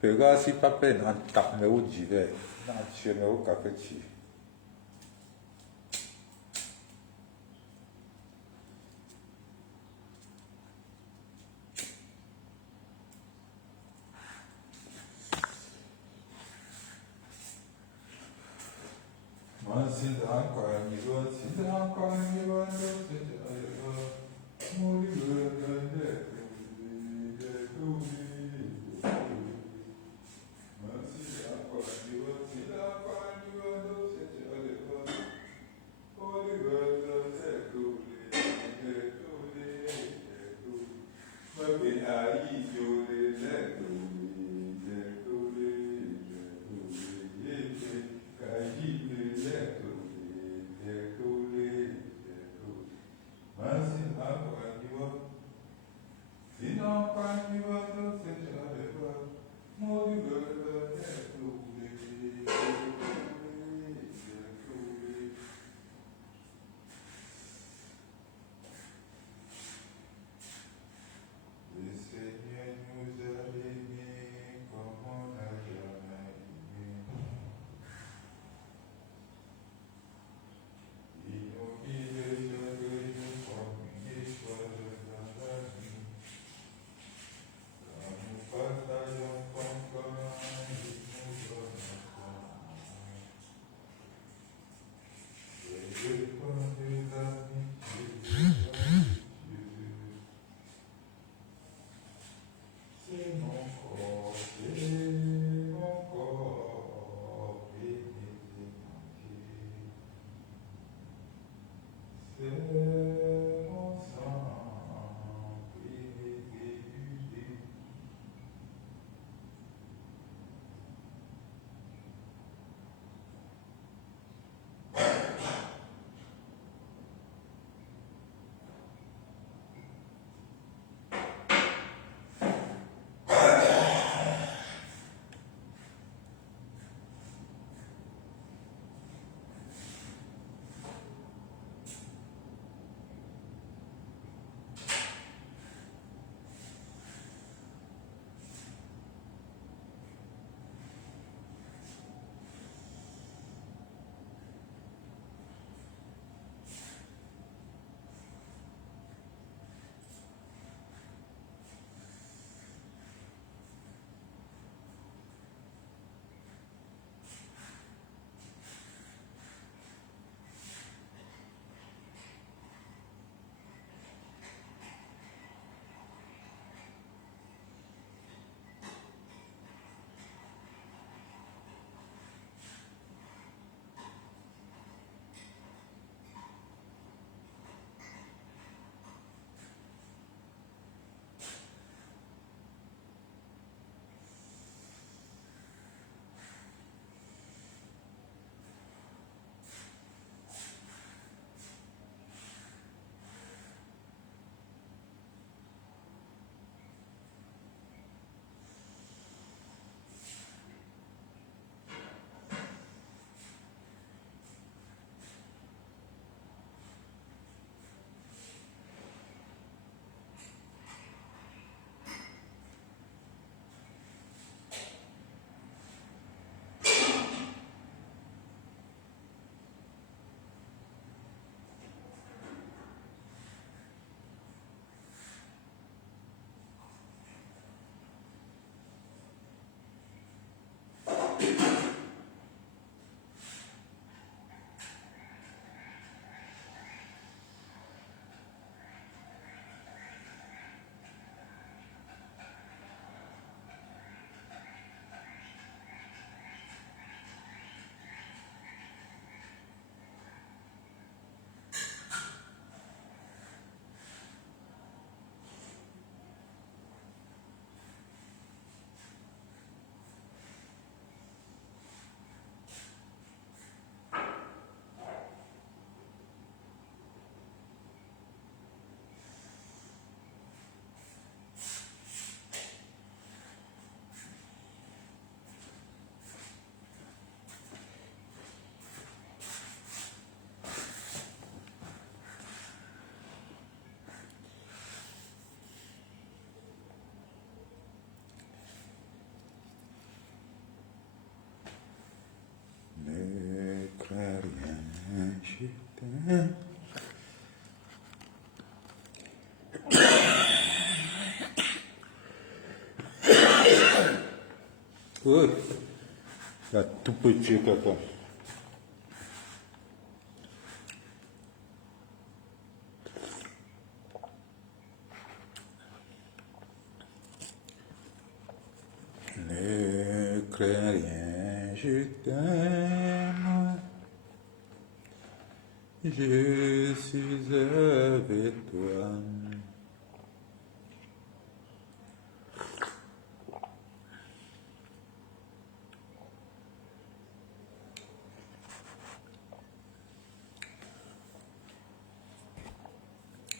Pegasi, pas peine, en tape, mais où j'y vais. Non, je mets au café dessus. Oui, il y a tout petit caca. Ne crains rien, je t'aime. Je suis avec toi.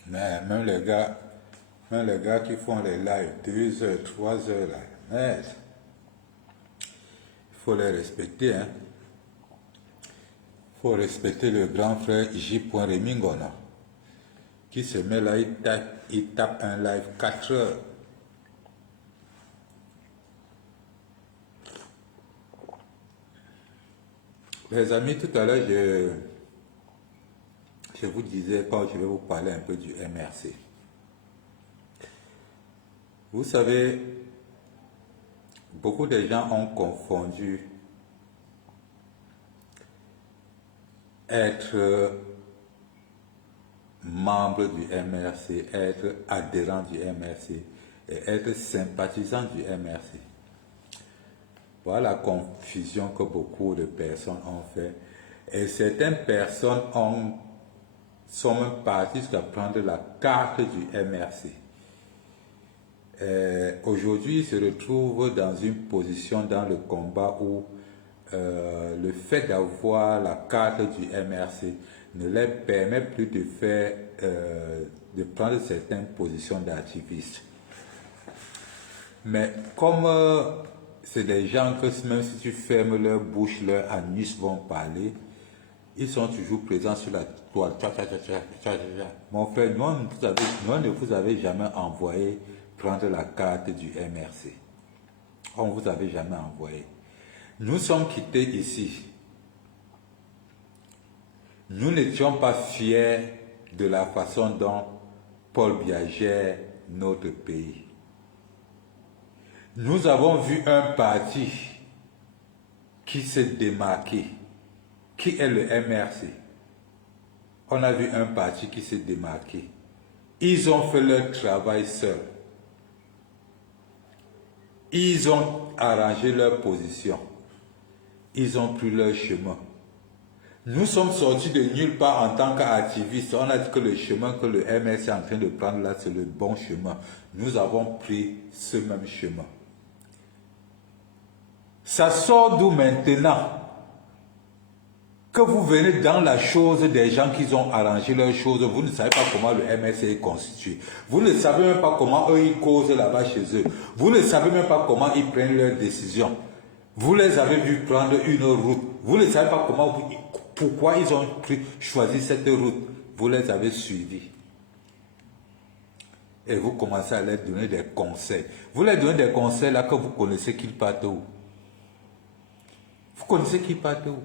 Mais même les gars qui font les lives 2 heures, 3 heures, là, merde, il faut les respecter, hein. Il faut respecter le grand frère J. Remingona, qui se met là, il tape un live 4 heures. Les amis, tout à l'heure, je vous disais, quand je vais vous parler un peu du MRC. Vous savez, beaucoup de gens ont confondu être membre du MRC, être adhérent du MRC et être sympathisant du MRC. Voilà la confusion que beaucoup de personnes ont fait. Et certaines personnes sont même parties jusqu'à prendre la carte du MRC. Aujourd'hui, ils se retrouvent dans une position dans le combat où le fait d'avoir la carte du MRC ne leur permet plus de faire, de prendre certaines positions d'activistes. Mais comme c'est des gens que même si tu fermes leur bouche, leurs anus vont parler, ils sont toujours présents sur la toile. Mon frère, nous ne vous avez jamais envoyé prendre la carte du MRC. On ne vous avait jamais envoyé. Nous sommes quittés ici. Nous n'étions pas fiers de la façon dont Paul Biya gère notre pays. Nous avons vu un parti qui s'est démarqué, qui est le MRC. On a vu un parti qui s'est démarqué. Ils ont fait leur travail seuls. Ils ont arrangé leur position. Ils ont pris leur chemin. Nous sommes sortis de nulle part en tant qu'activistes. On a dit que le chemin que le MRC est en train de prendre là, c'est le bon chemin. Nous avons pris ce même chemin. Ça sort d'où maintenant que vous venez dans la chose des gens qui ont arrangé leurs choses, vous ne savez pas comment le MRC est constitué. Vous ne savez même pas comment eux ils causent là-bas chez eux. Vous ne savez même pas comment ils prennent leurs décisions. Vous les avez vus prendre une route. Vous ne savez pas pourquoi ils ont choisi cette route. Vous les avez suivis. Et vous commencez à leur donner des conseils. Vous leur donnez des conseils là que vous connaissez qu'ils partent où. Vous connaissez qu'ils partent où.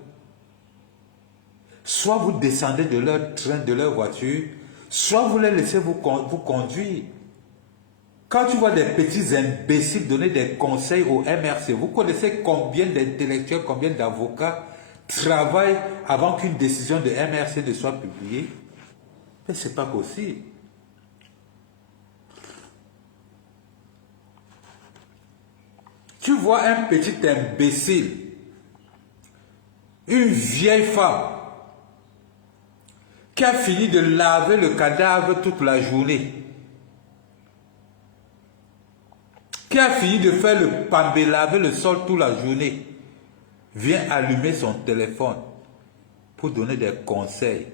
Soit vous descendez de leur train, de leur voiture, soit vous les laissez vous conduire. Quand tu vois des petits imbéciles donner des conseils au MRC, vous connaissez combien d'intellectuels, combien d'avocats travaillent avant qu'une décision de MRC ne soit publiée? Mais ce n'est pas possible. Tu vois un petit imbécile, une vieille femme, qui a fini de laver le cadavre toute la journée, qui a fini de faire le pambé, laver le sol toute la journée, vient allumer son téléphone pour donner des conseils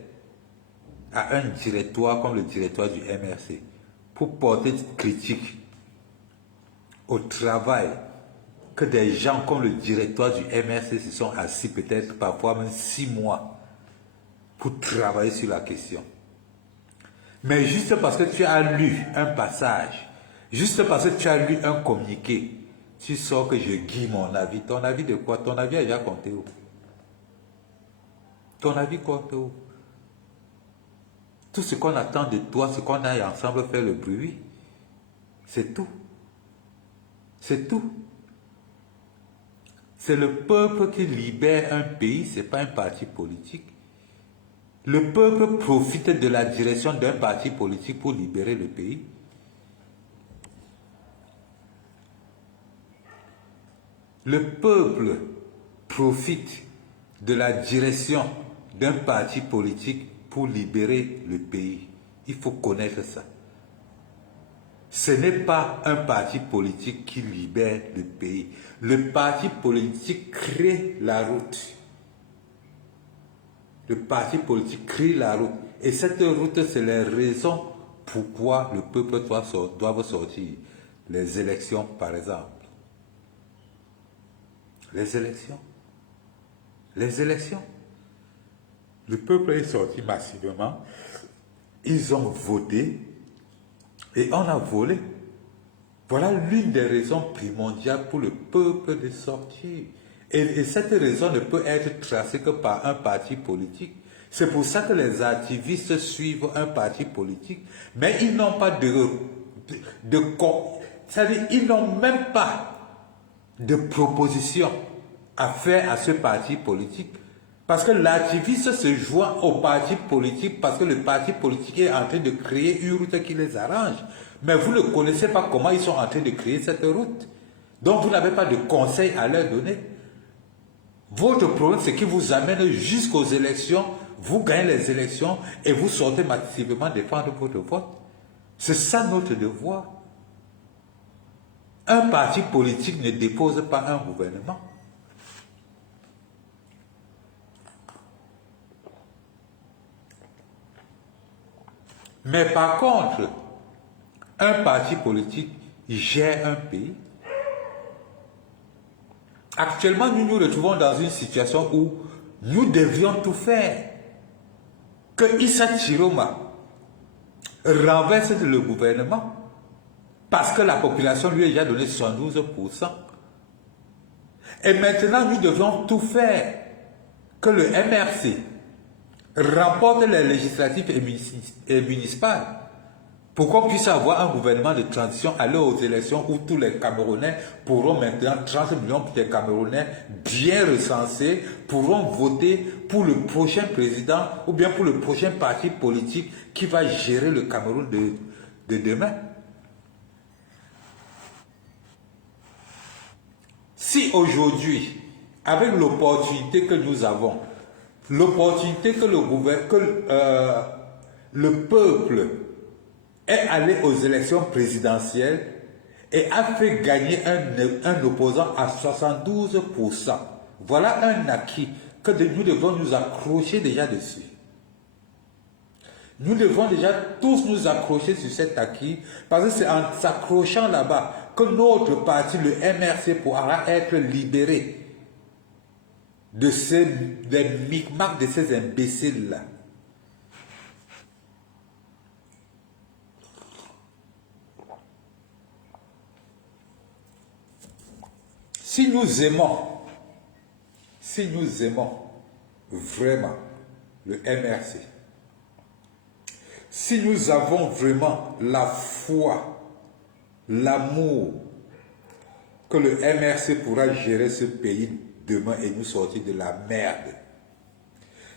à un directoire comme le directoire du MRC, pour porter critique au travail que des gens comme le directoire du MRC se sont assis peut-être parfois même 6 mois pour travailler sur la question. Mais juste parce que tu as lu un passage, juste parce que tu as lu un communiqué, tu sors que je guide mon avis. Ton avis de quoi? Ton avis a déjà compté où? Ton avis compte où? Tout ce qu'on attend de toi, c'est qu'on aille ensemble faire le bruit. C'est tout. C'est tout. C'est le peuple qui libère un pays, ce n'est pas un parti politique. Le peuple profite de la direction d'un parti politique pour libérer le pays. Le peuple profite de la direction d'un parti politique pour libérer le pays. Il faut connaître ça. Ce n'est pas un parti politique qui libère le pays. Le parti politique crée la route. Le parti politique crée la route. Et cette route, c'est les raisons pourquoi le peuple doit sortir. Les élections, par exemple. Les élections. Les élections. Le peuple est sorti massivement. Ils ont voté et on a volé. Voilà l'une des raisons primordiales pour le peuple de sortir. Et cette raison ne peut être tracée que par un parti politique. C'est pour ça que les activistes suivent un parti politique, mais ils n'ont pas c'est-à-dire, ils n'ont même pas de proposition à faire à ce parti politique. Parce que l'activiste se joint au parti politique parce que le parti politique est en train de créer une route qui les arrange. Mais vous ne connaissez pas comment ils sont en train de créer cette route. Donc vous n'avez pas de conseils à leur donner. Votre problème, c'est qu'ils vous amènent jusqu'aux élections, vous gagnez les élections et vous sortez massivement défendre votre vote. C'est ça notre devoir. Un parti politique ne dépose pas un gouvernement. Mais par contre, un parti politique gère un pays. Actuellement, nous nous retrouvons dans une situation où nous devrions tout faire. Que Issa Chiroma renverse le gouvernement parce que la population lui a déjà donné 72%. Et maintenant, nous devons tout faire que le MRC remporte les législatives et municipales pour qu'on puisse avoir un gouvernement de transition, aller aux élections où tous les Camerounais pourront maintenant, 30 millions de Camerounais bien recensés, pourront voter pour le prochain président ou bien pour le prochain parti politique qui va gérer le Cameroun de demain. Si aujourd'hui, avec l'opportunité que nous avons, l'opportunité que le peuple est allé aux élections présidentielles et a fait gagner un opposant à 72%. Voilà un acquis que nous devons nous accrocher déjà dessus. Nous devons déjà tous nous accrocher sur cet acquis parce que c'est en s'accrochant là-bas que notre parti, le MRC, pourra être libéré des micmacs de ces imbéciles-là. Si nous aimons vraiment le MRC, si nous avons vraiment la foi, l'amour que le MRC pourra gérer ce pays demain et nous sortir de la merde,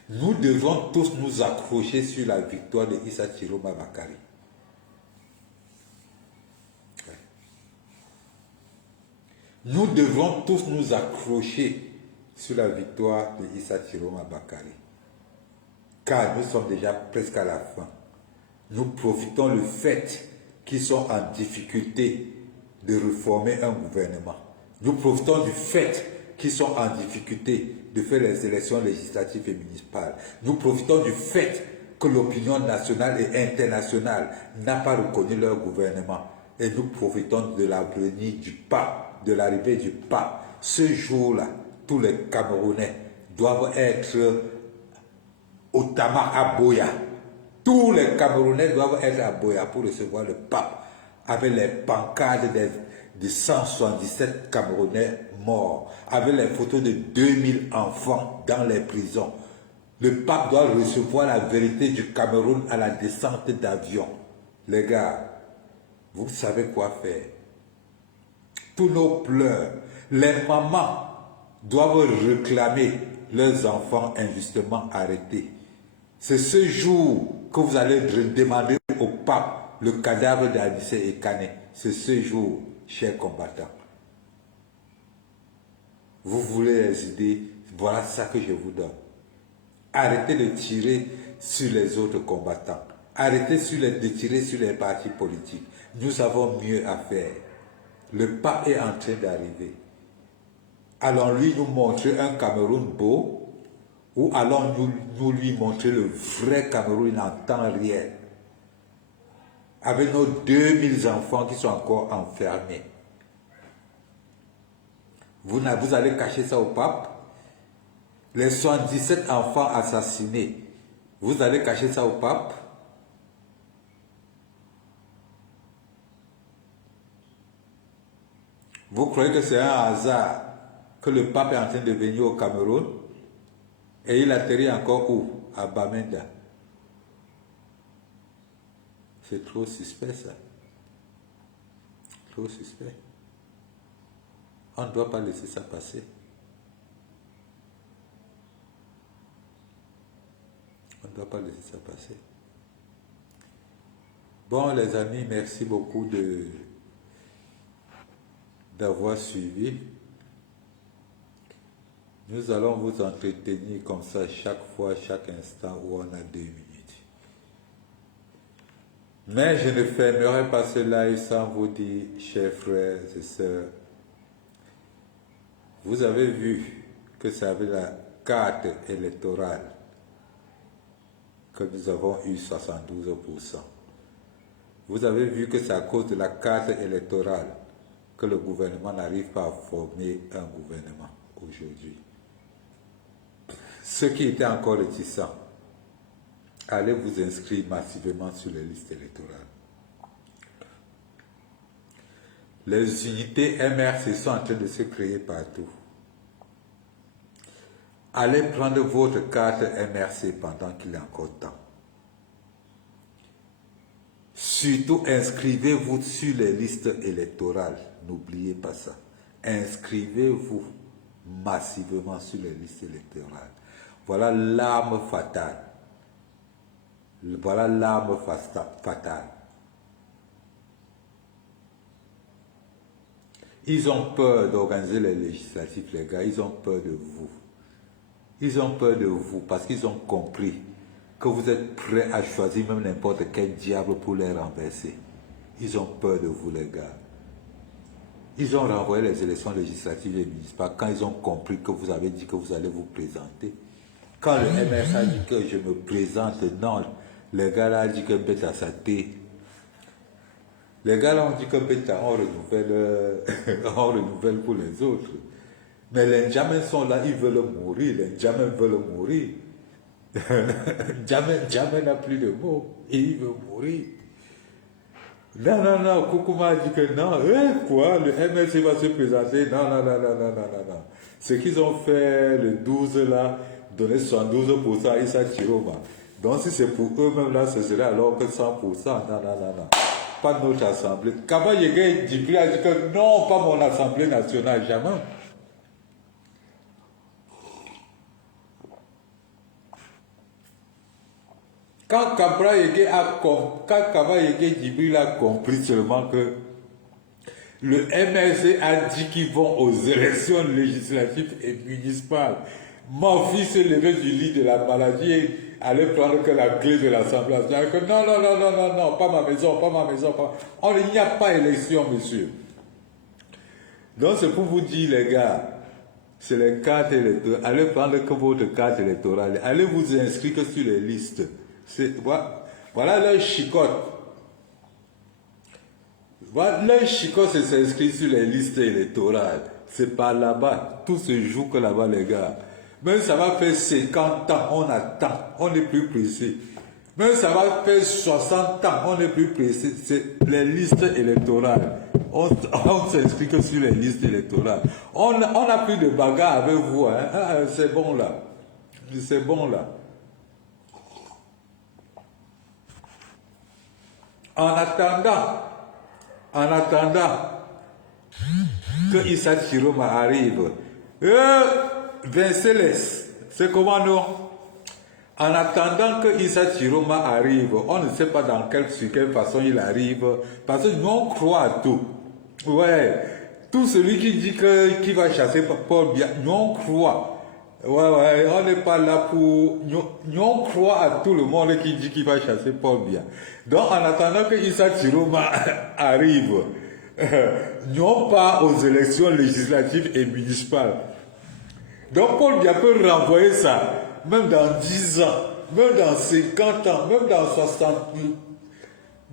nous devons tous nous accrocher sur la victoire de Issa Chiroma Bakary. Nous devons tous nous accrocher sur la victoire de Issa Chiroma Bakary. Car nous sommes déjà presque à la fin. Nous profitons le fait qu'ils sont en difficulté de reformer un gouvernement. Nous profitons du fait qu'ils sont en difficulté de faire les élections législatives et municipales. Nous profitons du fait que l'opinion nationale et internationale n'a pas reconnu leur gouvernement. Et nous profitons de l'avenir du pape, de l'arrivée du pape. Ce jour-là, tous les Camerounais doivent être au Tama à Boya. Tous les Camerounais doivent être à Boya pour recevoir le pape avec les pancartes de 177 Camerounais morts, avec les photos de 2000 enfants dans les prisons. Le pape doit recevoir la vérité du Cameroun à la descente d'avion. Les gars, vous savez quoi faire. Tous nos pleurs, les mamans doivent réclamer leurs enfants injustement arrêtés. C'est ce jour que vous allez demander au pape le cadavre d'Anissé et Kane. C'est ce jour, chers combattants. Vous voulez les idées, voilà ça que je vous donne. Arrêtez de tirer sur les autres combattants. Arrêtez de tirer sur les partis politiques. Nous avons mieux à faire. Le pape est en train d'arriver. Allons-lui nous montrer un Cameroun beau ou allons-nous lui montrer le vrai Cameroun en temps réel avec nos 2000 enfants qui sont encore enfermés. Vous allez cacher ça au pape? Les 77 enfants assassinés, vous allez cacher ça au pape? Vous croyez que c'est un hasard que le pape est en train de venir au Cameroun et il atterrit encore où? À Bamenda. C'est trop suspect ça. Trop suspect. On ne doit pas laisser ça passer. On ne doit pas laisser ça passer. Bon les amis, merci beaucoup d'avoir suivi. Nous allons vous entretenir comme ça chaque fois, chaque instant où on a 2 minutes. Mais je ne fermerai pas ce live sans vous dire, chers frères et sœurs, vous avez vu que c'est avec la carte électorale que nous avons eu 72%. Vous avez vu que c'est à cause de la carte électorale que le gouvernement n'arrive pas à former un gouvernement aujourd'hui. Ceux qui étaient encore réticents, allez vous inscrire massivement sur les listes électorales. Les unités MRC sont en train de se créer partout. Allez prendre votre carte MRC pendant qu'il est encore temps. Surtout, inscrivez-vous sur les listes électorales. N'oubliez pas ça. Inscrivez-vous massivement sur les listes électorales. Voilà l'arme fatale. Voilà l'arme fatale. Ils ont peur d'organiser les législatives, les gars. Ils ont peur de vous. Ils ont peur de vous parce qu'ils ont compris que vous êtes prêts à choisir même n'importe quel diable pour les renverser. Ils ont peur de vous, les gars. Ils ont renvoyé les élections législatives et municipales quand ils ont compris que vous avez dit que vous allez vous présenter. Quand le MS a dit que je me présente, non, les gars là ont dit que Beta Saté. Les gars là ont dit que Beta, on renouvelle pour les autres. Mais les Ndjamens sont là, ils veulent mourir. Les Ndjamens veulent mourir. Ndjamen n'a plus de mots. Et il veut mourir. Non, Koukouma a dit que non. Quoi? Le MLC va se présenter. Non. Ce qu'ils ont fait le 12 là, donner 72% à Issa Chiroma. Donc si c'est pour eux-mêmes là, ce serait alors que 100%. Non. Pas notre assemblée. Kaba Yege Djibri a dit que non, pas mon assemblée nationale, jamais. Quand Kaba Yege Djibri a compris seulement que le MLC a dit qu'ils vont aux élections législatives et municipales. Mon fils s'est levé du lit de la maladie et allait prendre que la clé de l'Assemblée nationale. Non, pas ma maison. Il n'y a pas élection, monsieur. Donc c'est pour vous dire, les gars, c'est les cartes électorales. Allez prendre que votre carte électorale. Allez vous inscrire que sur les listes. Voilà leur chicotte. Leur chicotte, c'est s'inscrire sur les listes électorales. C'est pas là-bas. Tout se joue que là-bas, les gars. Même ça va faire 50 ans, on attend, on n'est plus pressé. Même ça va faire 60 ans, on n'est plus pressé. C'est les listes électorales. On s'inscrit que sur les listes électorales. On n'a plus de bagarre avec vous. Hein. C'est bon là. C'est bon là. En attendant que Issa Chiroma arrive, Vinceles, c'est comment non? En attendant que Issa Chiroma arrive, on ne sait pas sur quelle façon il arrive, parce que nous on croit à tout. Ouais, tout celui qui dit qui va chasser Paul Biya, nous on croit. Ouais, on n'est pas là pour... Nous on croit à tout le monde qui dit qu'il va chasser Paul Biya. Donc en attendant que Issa Chiroma arrive, nous on part aux élections législatives et municipales. Donc Paul Biya peut renvoyer ça, même dans 10 ans, même dans 50 ans, même dans 60 ans.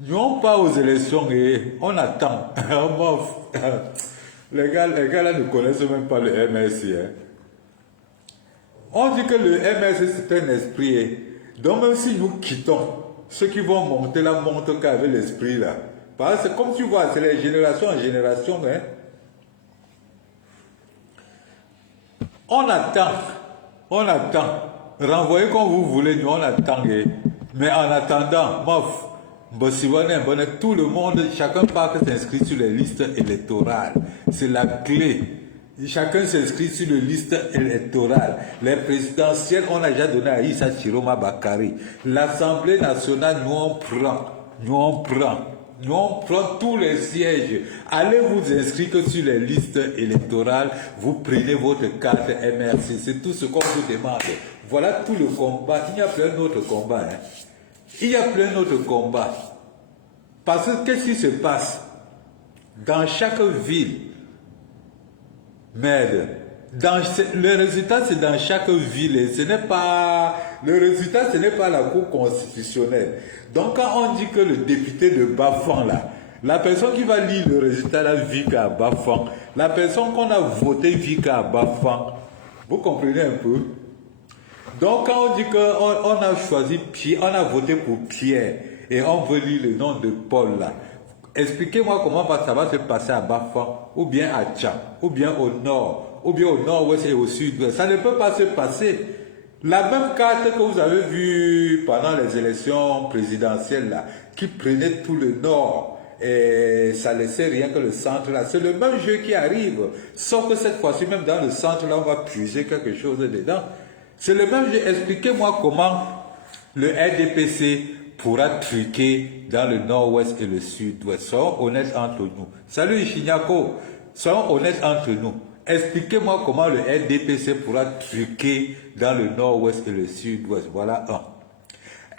Nous on part aux élections et on attend. les gars là ne connaissent même pas le MSI. Hein. On dit que le MSI c'est un esprit. Hein. Donc même si nous quittons, ceux qui vont monter là montent qu'avec l'esprit là. Parce que comme tu vois, c'est les générations en génération. Hein. On attend. Renvoyez comme vous voulez, nous on attend. Mais en attendant, tout le monde, chacun part s'inscrit sur les listes électorales. C'est la clé. Chacun s'inscrit sur les listes électorales. Les présidentielles, on a déjà donné à Issa Chiroma Bakari. L'Assemblée nationale, nous on prend tous les sièges. Allez vous inscrire que sur les listes électorales, vous prenez votre carte MRC. C'est tout ce qu'on vous demande. Voilà tout le combat. Il y a plein d'autres combats. Hein. Il y a plein d'autres combats. Parce que qu'est-ce qui se passe? Dans chaque ville, merde, le résultat c'est dans chaque ville. Et le résultat ce n'est pas la Cour constitutionnelle. Donc quand on dit que le député de Bafang là, la personne qui va lire le résultat là vit qu'à Bafang, la personne qu'on a voté vit qu'à Bafang, vous comprenez un peu? Donc quand on dit qu'on a choisi Pierre, on a voté pour Pierre et on veut lire le nom de Paul là, expliquez-moi comment ça va se passer à Bafang, ou bien à Tcham, ou bien au nord, ou bien au nord-ouest et au sud-ouest. Ça ne peut pas se passer. La même carte que vous avez vue pendant les élections présidentielles là, qui prenait tout le nord et ça laissait rien que le centre là, c'est le même jeu qui arrive, sauf que cette fois-ci même dans le centre là on va puiser quelque chose dedans. C'est le même jeu. Expliquez-moi comment le RDPC pourra truquer dans le nord-ouest et le sud-ouest. Soyons honnêtes entre nous. Salut Ishinyako, soyons honnêtes entre nous. Expliquez-moi comment le RDPC pourra truquer dans le nord-ouest et le sud-ouest. Voilà un.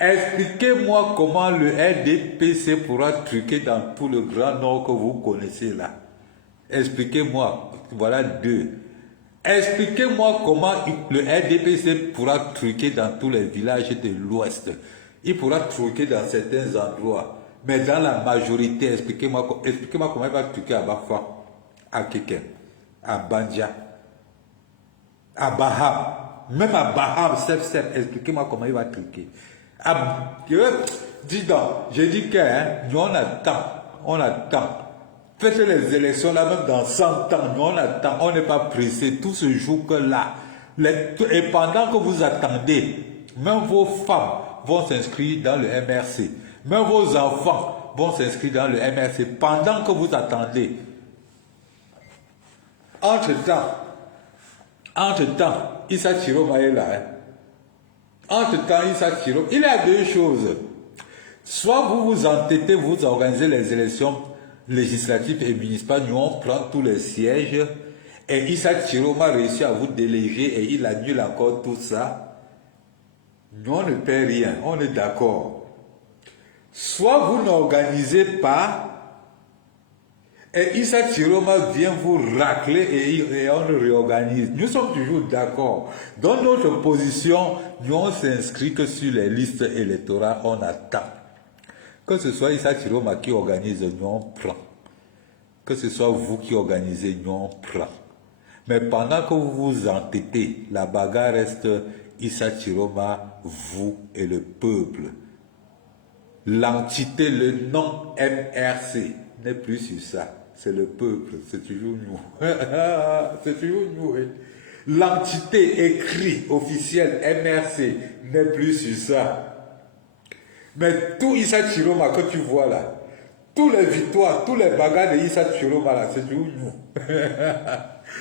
Expliquez-moi comment le RDPC pourra truquer dans tout le grand nord que vous connaissez là. Expliquez-moi. Voilà deux. Expliquez-moi comment le RDPC pourra truquer dans tous les villages de l'ouest. Il pourra truquer dans certains endroits. Mais dans la majorité, expliquez-moi comment il va truquer à Bafang, à Keken, à Bandja, à Baham. Même à Baham, expliquez-moi comment il va truquer. Dis donc, j'ai dit que nous on attend. Faites les élections là, même dans 100 ans, nous on attend, on n'est pas pressé, tout se joue que là. Et pendant que vous attendez, même vos femmes vont s'inscrire dans le MRC, même vos enfants vont s'inscrire dans le MRC pendant que vous attendez. Entre-temps, Issa Chiroma est là. Hein. Entre-temps, Issa Chiroma, il y a deux choses. Soit vous vous entêtez, vous organisez les élections législatives et municipales, nous on prend tous les sièges et Issa Chiroma réussit à vous déléguer et il annule encore tout ça. Nous on ne paie rien, on est d'accord. Soit vous n'organisez pas et Issa Chiroma vient vous racler et on le réorganise. Nous sommes toujours d'accord. Dans notre position, nous on s'inscrit que sur les listes électorales, on attend. Que ce soit Issa Chiroma qui organise, nous on prend. Que ce soit vous qui organisez, nous on prend. Mais pendant que vous vous entêtez, la bagarre reste Issa Chiroma, vous et le peuple. L'entité, le nom MRC n'est plus sur ça. C'est le peuple, c'est toujours nous. C'est toujours nous. L'entité écrite officielle MRC n'est plus sur ça. Mais tout Issa Chiroma que tu vois là, tous les victoires, tous les bagarres de Issa Chiroma là, c'est toujours nous.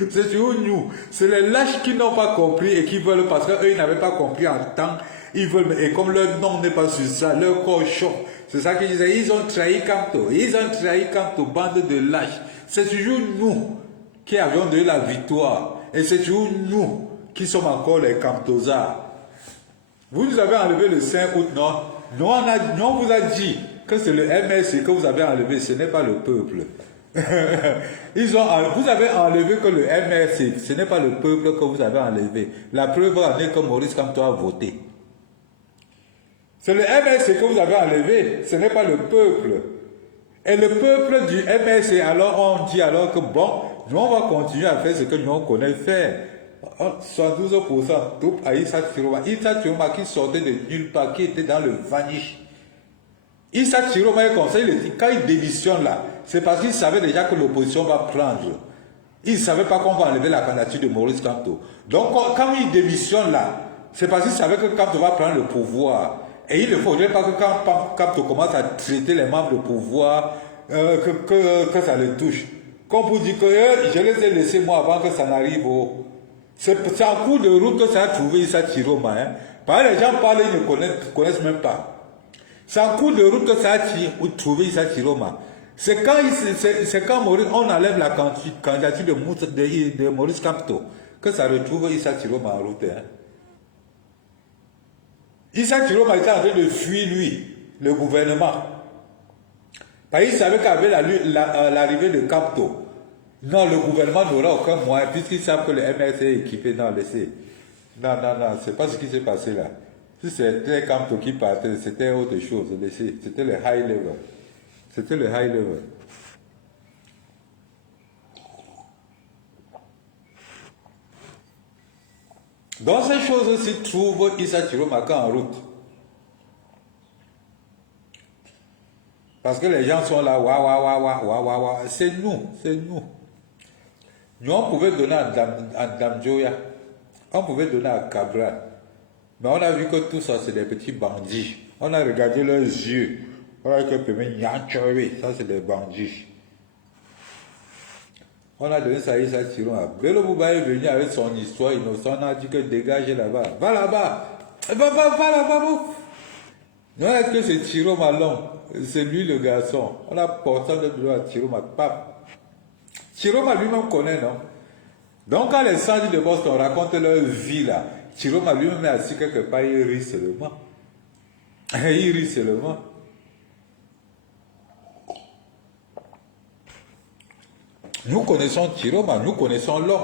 C'est toujours nous. C'est les lâches qui n'ont pas compris et qui veulent, parce qu'eux ils n'avaient pas compris en temps, ils veulent, et comme leur nom n'est pas sur ça, leur corps chaud. C'est ça qu'ils disaient, ils ont trahi Kamto, bande de lâches. C'est toujours nous qui avions donné la victoire. Et c'est toujours nous qui sommes encore les Kamtosards. Vous nous avez enlevé le 5 août, non? Nous, on vous a dit que c'est le MSC que vous avez enlevé, ce n'est pas le peuple. Vous avez enlevé que le MRC, ce n'est pas le peuple que vous avez enlevé. La preuve en est que Maurice Kamto a voté. C'est le MRC que vous avez enlevé, ce n'est pas le peuple. Et le peuple du MRC, alors on dit alors que bon, nous on va continuer à faire ce que nous on connaît faire. 72% tout à Issa Chiroma. Issa Chiroma qui sortait de nulle part, qui était dans le vanish. Issa Chiroma est comme ça, quand il démissionne là, c'est parce qu'il savait déjà que l'opposition va prendre. Il ne savait pas qu'on va enlever la candidature de Maurice Kamto. Donc quand il démissionne là, c'est parce qu'il savait que Kamto va prendre le pouvoir. Et il ne faudrait pas que quand Kamto commence à traiter les membres du pouvoir, que ça le touche. Comme vous dites que je les ai laissés moi avant que ça n'arrive. C'est en cours de route que ça a trouvé Issa Chiroma. Hein. Parce que les gens parlent, ils ne connaissent même pas. C'est en cours de route que ça a trouvé Issa Chiroma. C'est quand Maurice, on enlève la candidature de Maurice Kamto que ça retrouve Issa Chiroma en route. Hein. Issa Chiroma était en train de fuir, lui, le gouvernement. Parce qu'il savait qu'avec l'arrivée de Kamto, non, le gouvernement n'aura aucun moyen, puisqu'ils savent que le MRC est équipé. Non, laissez. Non, c'est pas ce qui s'est passé là. Si c'était Kamto qui partait, c'était autre chose. Laissez. C'était le high level. C'était le high level. Dans ces choses-ci, trouve Issa Chiroma en route. Parce que les gens sont là, wa. C'est nous. Nous, on pouvait donner à Damjoya, on pouvait donner à Cabral. Mais on a vu que tout ça, c'est des petits bandits. On a regardé leurs yeux. On a vu que ça, c'est des bandits. On a donné ça à Issa Chiroma. Bello Bouba est venu avec son histoire innocente. On a dit que dégagez là-bas. Va là-bas. Va là-bas. Non, est-ce que c'est Chiroma long? C'est lui le garçon. On a porté le doigt à Chiroma. Chiroma lui-même connaît, non? Donc quand les sandis de Boston racontent leur vie là, Chiroma lui-même est assis quelque part, il rit seulement. Il rit seulement. Nous connaissons Chiroma, nous connaissons l'homme.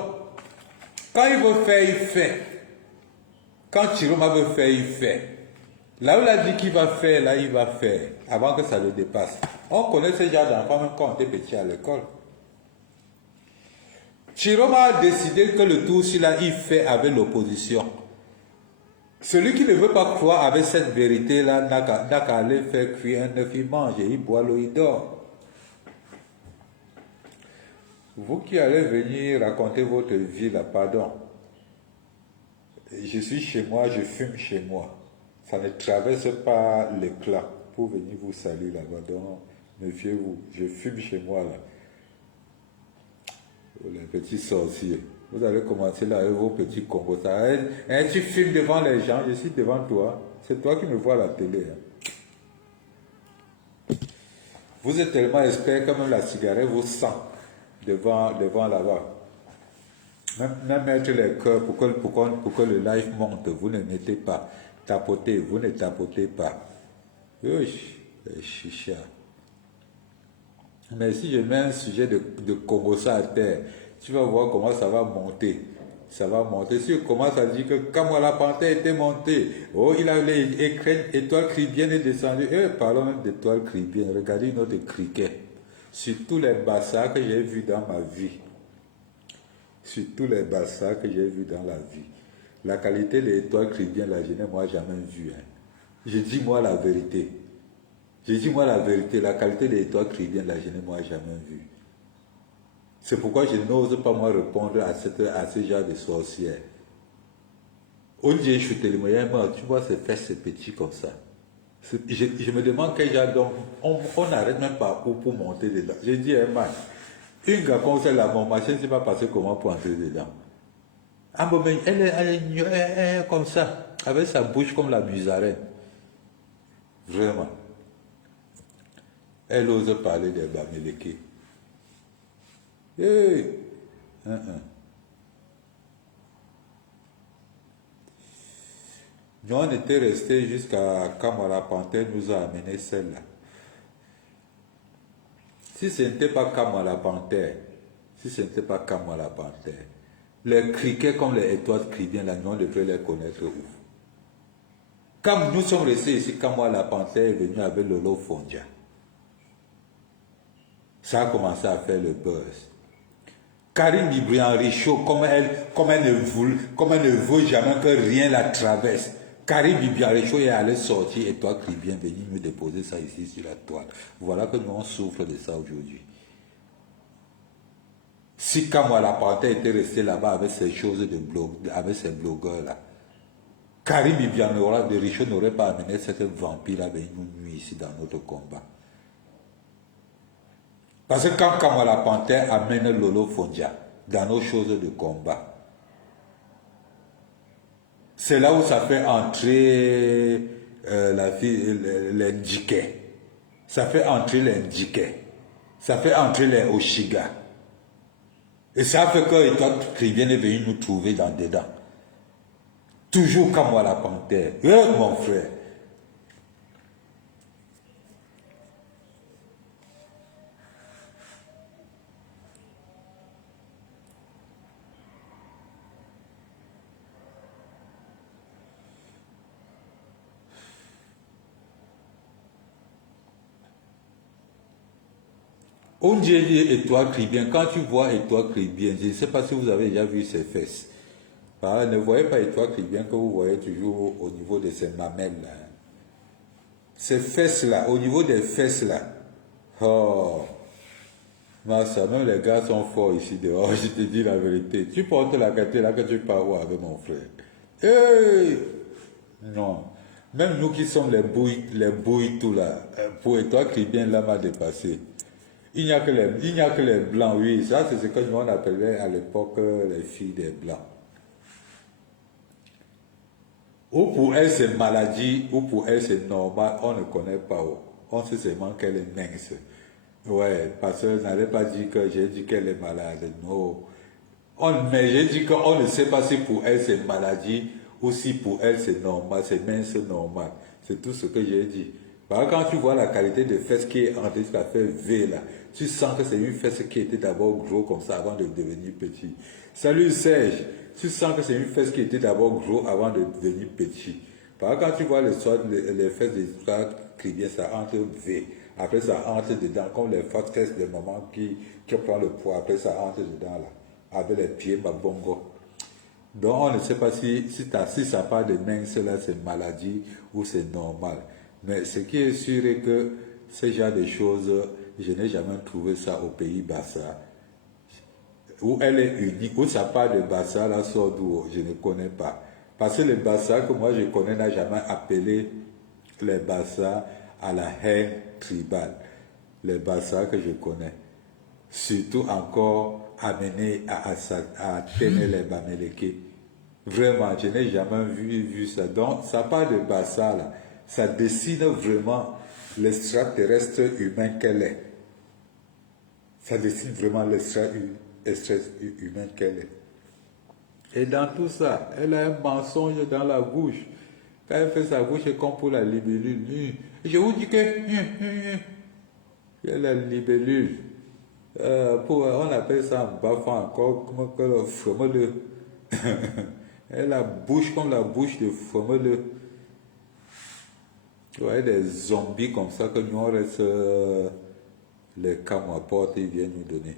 Quand il veut faire, il fait. Quand Chiroma veut faire, il fait. Là où il a dit qu'il va faire, là il va faire, avant que ça le dépasse. On connaît ces gens d'enfants même quand on était petit à l'école. Chiroma a décidé que le tour-ci là, il fait avec l'opposition. Celui qui ne veut pas croire avec cette vérité-là n'a qu'à aller faire cuire un œuf, il mange et il boit l'eau, il dort. Vous qui allez venir raconter votre vie là, pardon. Je suis chez moi, je fume chez moi. Ça ne traverse pas les clans pour venir vous saluer là-bas. Donc, méfiez-vous, je fume chez moi là. Les petits sorciers. Vous allez commencer là avec vos petits combos. Tu filmes devant les gens, je suis devant toi. C'est toi qui me vois à la télé. Hein. Vous êtes tellement expert que même la cigarette vous sent devant là-bas. Même mettre les cœurs pour que le live monte. Vous ne mettez pas. Tapotez, vous ne tapotez pas. Les chichas. Mais si je mets un sujet de Congossa à terre, tu vas voir comment ça va monter. Ça va monter. Si je commence à dire que quand la panthère était montée, oh, il a les étoiles cribiennes est descendu. Parlons même d'étoiles cribiennes. Regardez notre criquet. Sur tous les bassins que j'ai vus dans ma vie. Sur tous les bassins que j'ai vus dans la vie. La qualité des étoiles cribiennes, là, je n'ai moi jamais vu. Hein. Je dis moi la vérité. La qualité des étoiles cribiennes, là, je n'ai moi jamais vu. C'est pourquoi je n'ose pas moi répondre à ce genre de sorcière. On dit, je suis tellement, tu vois, c'est fait, c'est petit comme ça. Je me demande quel genre d'homme. On n'arrête même pas pour monter dedans. J'ai dit, hey man, une gars comme ça, là, mon machin, ne sait pas passer comment pour entrer dedans. Ah bon, mais elle est comme ça, avec sa bouche comme la musarène. Vraiment. Elle ose parler des Bamileke. Hey. Hein. Nous, on était restés jusqu'à quand la panthère nous a amené celle-là. Si ce n'était pas comme la panthère, si ce n'était pas comme la panthère, les criquets comme les étoiles cribiens, là, nous, on devrait les connaître où? Quand nous sommes restés ici, quand moi la panthère est venue avec Lolo Fondia, ça a commencé à faire le buzz. Karine Librian Richaud, comme elle ne veut jamais que rien la traverse. Karine Librian Richaud est allé sortir et toi, Cribien, venir nous déposer ça ici sur la toile. Voilà que nous on souffre de ça aujourd'hui. Si Kamwa la panthère était resté là-bas avec ces choses de blog, avec ces blogueurs-là, Karim Bibian de Richaud n'aurait pas amené cette vampire avec nous ici dans notre combat. Parce que quand Kamwa la panthère amène Lolo Fondia dans nos choses de combat, c'est là où ça fait entrer la fille, les Ndjiké. Ça fait entrer les Ndjiké. Ça fait entrer les Oshiga. Et ça fait que toi, Cribien est venu nous trouver dans dedans. Toujours comme moi la panthère. Mon frère. On dit Étoile Cribien. Quand tu vois Étoile Cribien, je ne sais pas si vous avez déjà vu ses fesses. Ne voyez pas Étoile Cribien que vous voyez toujours au niveau de ses mamelles. Là. Ces fesses-là, au niveau des fesses-là. Oh, ça, même les gars sont forts ici dehors, je te dis la vérité. Tu portes la qualité là que tu pars où avec mon frère. Hey! Non. Même nous qui sommes les bouilles tout là, pour Étoile Cribien là m'a dépassé. Il n'y a que les blancs, oui. Ça, c'est ce que nous on appelait à l'époque les filles des blancs. Ou pour elle c'est maladie, ou pour elle c'est normal, on ne connaît pas. On sait seulement qu'elle est mince. Ouais, parce que n'allez pas dire que j'ai dit qu'elle est malade. Non. Mais j'ai dit qu'on ne sait pas si pour elle c'est maladie ou si pour elle c'est normal, c'est mince normal. C'est tout ce que j'ai dit. Quand tu vois la qualité de fesses qui est en train de faire V là, tu sens que c'est une fesse qui était d'abord gros comme ça avant de devenir petit. Salut Serge, tu sens que c'est une fesse qui était d'abord gros avant de devenir petit. Quand tu vois les fesses des histoires qui viennent, ça entre V. Après ça entre dedans, comme les fesses des mamans qui prend le poids. Après ça entre dedans là, avec les pieds babongo. Donc on ne sait pas si ça part de mince là, c'est maladie ou c'est normal. Mais ce qui est sûr est que ce genre de choses, je n'ai jamais trouvé ça au pays Bassa. Où elle est unique, où ça part de Bassa, là sort d'où, je ne connais pas. Parce que les Bassa que moi je connais n'a jamais appelé les Bassa à la haine tribale. Les Bassa que je connais. Surtout encore amené à atteindre les Bamileke. Vraiment, je n'ai jamais vu ça. Donc, ça part de Bassa, là. Ça dessine vraiment l'extraterrestre humain qu'elle est. Ça dessine vraiment l'extraterrestre humain qu'elle est. Et dans tout ça, elle a un mensonge dans la bouche. Quand elle fait sa bouche, c'est comme pour la libellule. Je vous dis que la libellule. On appelle ça en bafant encore comme que le fromeux. Elle a la bouche comme la bouche de fromeux. Tu vois, des zombies comme ça que nous on reste les cams à porte et ils viennent nous donner.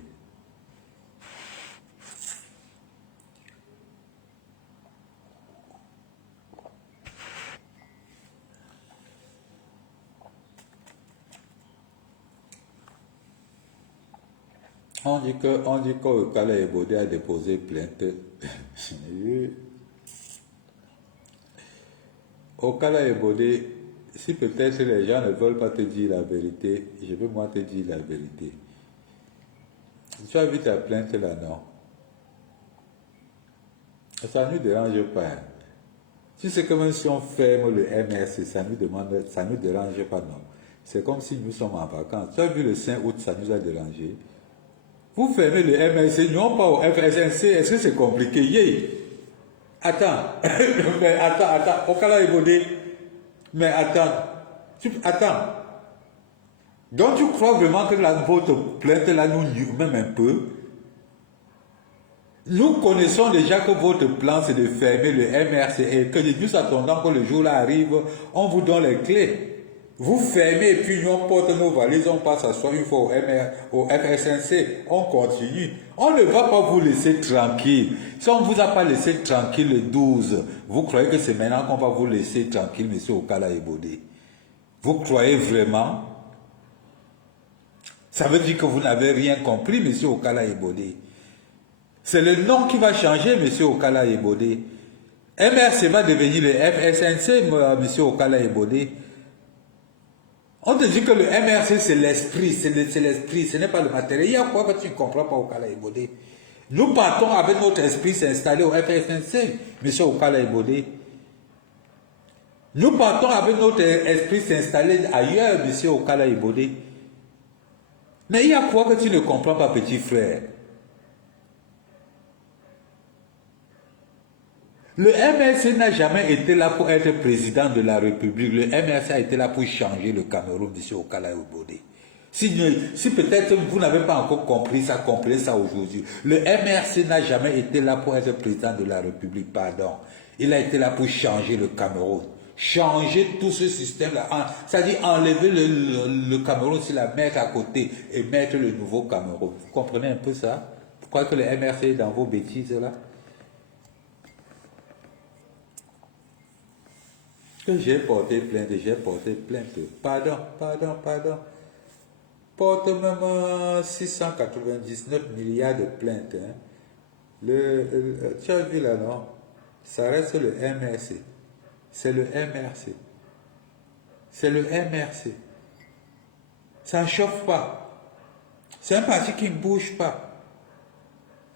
On dit que Kala Ebode a déposé plainte. Au Kala Ebode, si peut-être les gens ne veulent pas te dire la vérité, je veux moi te dire la vérité. Tu as vu ta plainte là, non? Ça ne nous dérange pas. Hein. Tu sais que même si on ferme le MRC, ça nous dérange pas, non? C'est comme si nous sommes en vacances. Tu as vu le 5 août, ça nous a dérangé. Vous fermez le MRC, non pas au FSNC, est-ce que c'est compliqué? Yeah. Attends, mais attends, au cas là, mais attends. Donc tu crois vraiment que votre plainte là nous nuit même un peu? Nous connaissons déjà que votre plan c'est de fermer le MRC et que nous attendons que le jour là arrive, on vous donne les clés. Vous fermez et puis nous on porte nos valises, on passe à soi une fois au FSNC, on continue. On ne va pas vous laisser tranquille. Si on ne vous a pas laissé tranquille le 12, vous croyez que c'est maintenant qu'on va vous laisser tranquille, monsieur Okala Ebode? Vous croyez vraiment? Ça veut dire que vous n'avez rien compris, monsieur Okala Ebode. C'est le nom qui va changer, monsieur Okala Ebode. MRC va devenir le FSNC, monsieur Okala Ebode. On te dit que le MRC c'est l'esprit, c'est l'esprit, ce n'est pas le matériel. Il y a quoi que tu ne comprends pas Okala Ebode? Nous partons avec notre esprit s'installer au FSNC, monsieur Okala Ebode. Nous partons avec notre esprit s'installer ailleurs, monsieur Okala Ebode. Mais il y a quoi que tu ne comprends pas, petit frère? Le MRC n'a jamais été là pour être président de la République. Le MRC a été là pour changer le Cameroun, monsieur Okala Ebode. Si peut-être vous n'avez pas encore compris ça, comprenez ça aujourd'hui. Le MRC n'a jamais été là pour être président de la République, pardon. Il a été là pour changer le Cameroun. Changer tout ce système-là. C'est-à-dire enlever le Cameroun sur la mettre à côté et mettre le nouveau Cameroun. Vous comprenez un peu ça? Pourquoi que le MRC est dans vos bêtises là? Que j'ai porté plainte. Pardon. Porte même 699 milliards de plaintes. Hein. Tu as vu là, non? Ça reste le MRC. C'est le MRC. C'est le MRC. Ça ne chauffe pas. C'est un parti qui ne bouge pas.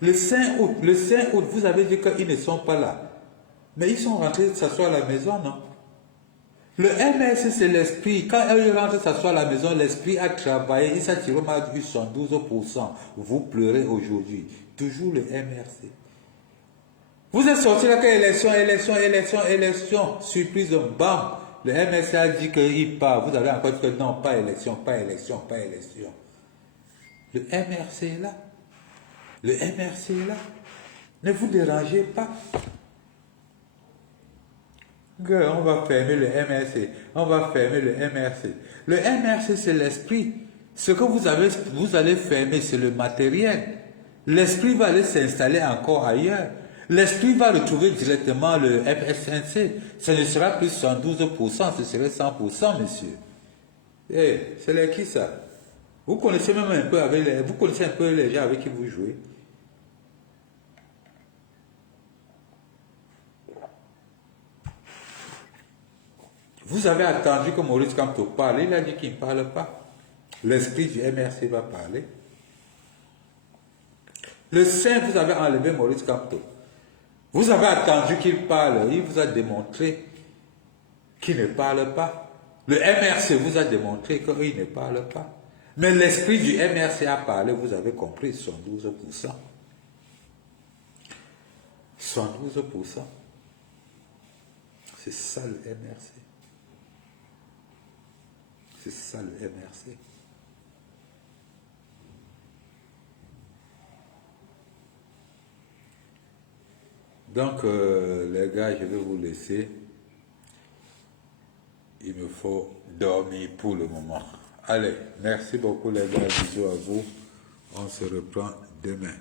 Le 5 août, vous avez dit qu'ils ne sont pas là. Mais ils sont rentrés s'asseoir à la maison, non? Le MRC, c'est l'esprit. Quand ils rentrent s'asseoir à la maison, l'esprit a travaillé. Il s'est tiré mal du 112%. Vous pleurez aujourd'hui. Toujours le MRC. Vous êtes sorti là que élection. Surprise, bam. Le MRC a dit qu'il part. Vous avez encore dit que non, pas élection. Le MRC est là. Le MRC est là. Ne vous dérangez pas. On va fermer le MRC. Le MRC, c'est l'esprit. Ce que vous allez fermer, c'est le matériel. L'esprit va aller s'installer encore ailleurs. L'esprit va retrouver directement le FSNC. Ce ne sera plus 112%, ce serait 100%, monsieur. C'est les qui ça? Vous connaissez même un peu vous connaissez un peu les gens avec qui vous jouez. Vous avez attendu que Maurice Kamto parle, il a dit qu'il ne parle pas. L'esprit du MRC va parler. Le 5, vous avez enlevé Maurice Kamto. Vous avez attendu qu'il parle, il vous a démontré qu'il ne parle pas. Le MRC vous a démontré qu'il ne parle pas. Mais l'esprit du MRC a parlé, vous avez compris, 112%. 112%. C'est ça le MRC. C'est ça le MRC. Donc, les gars, je vais vous laisser. Il me faut dormir pour le moment. Allez, merci beaucoup les gars, bisous à vous. On se reprend demain.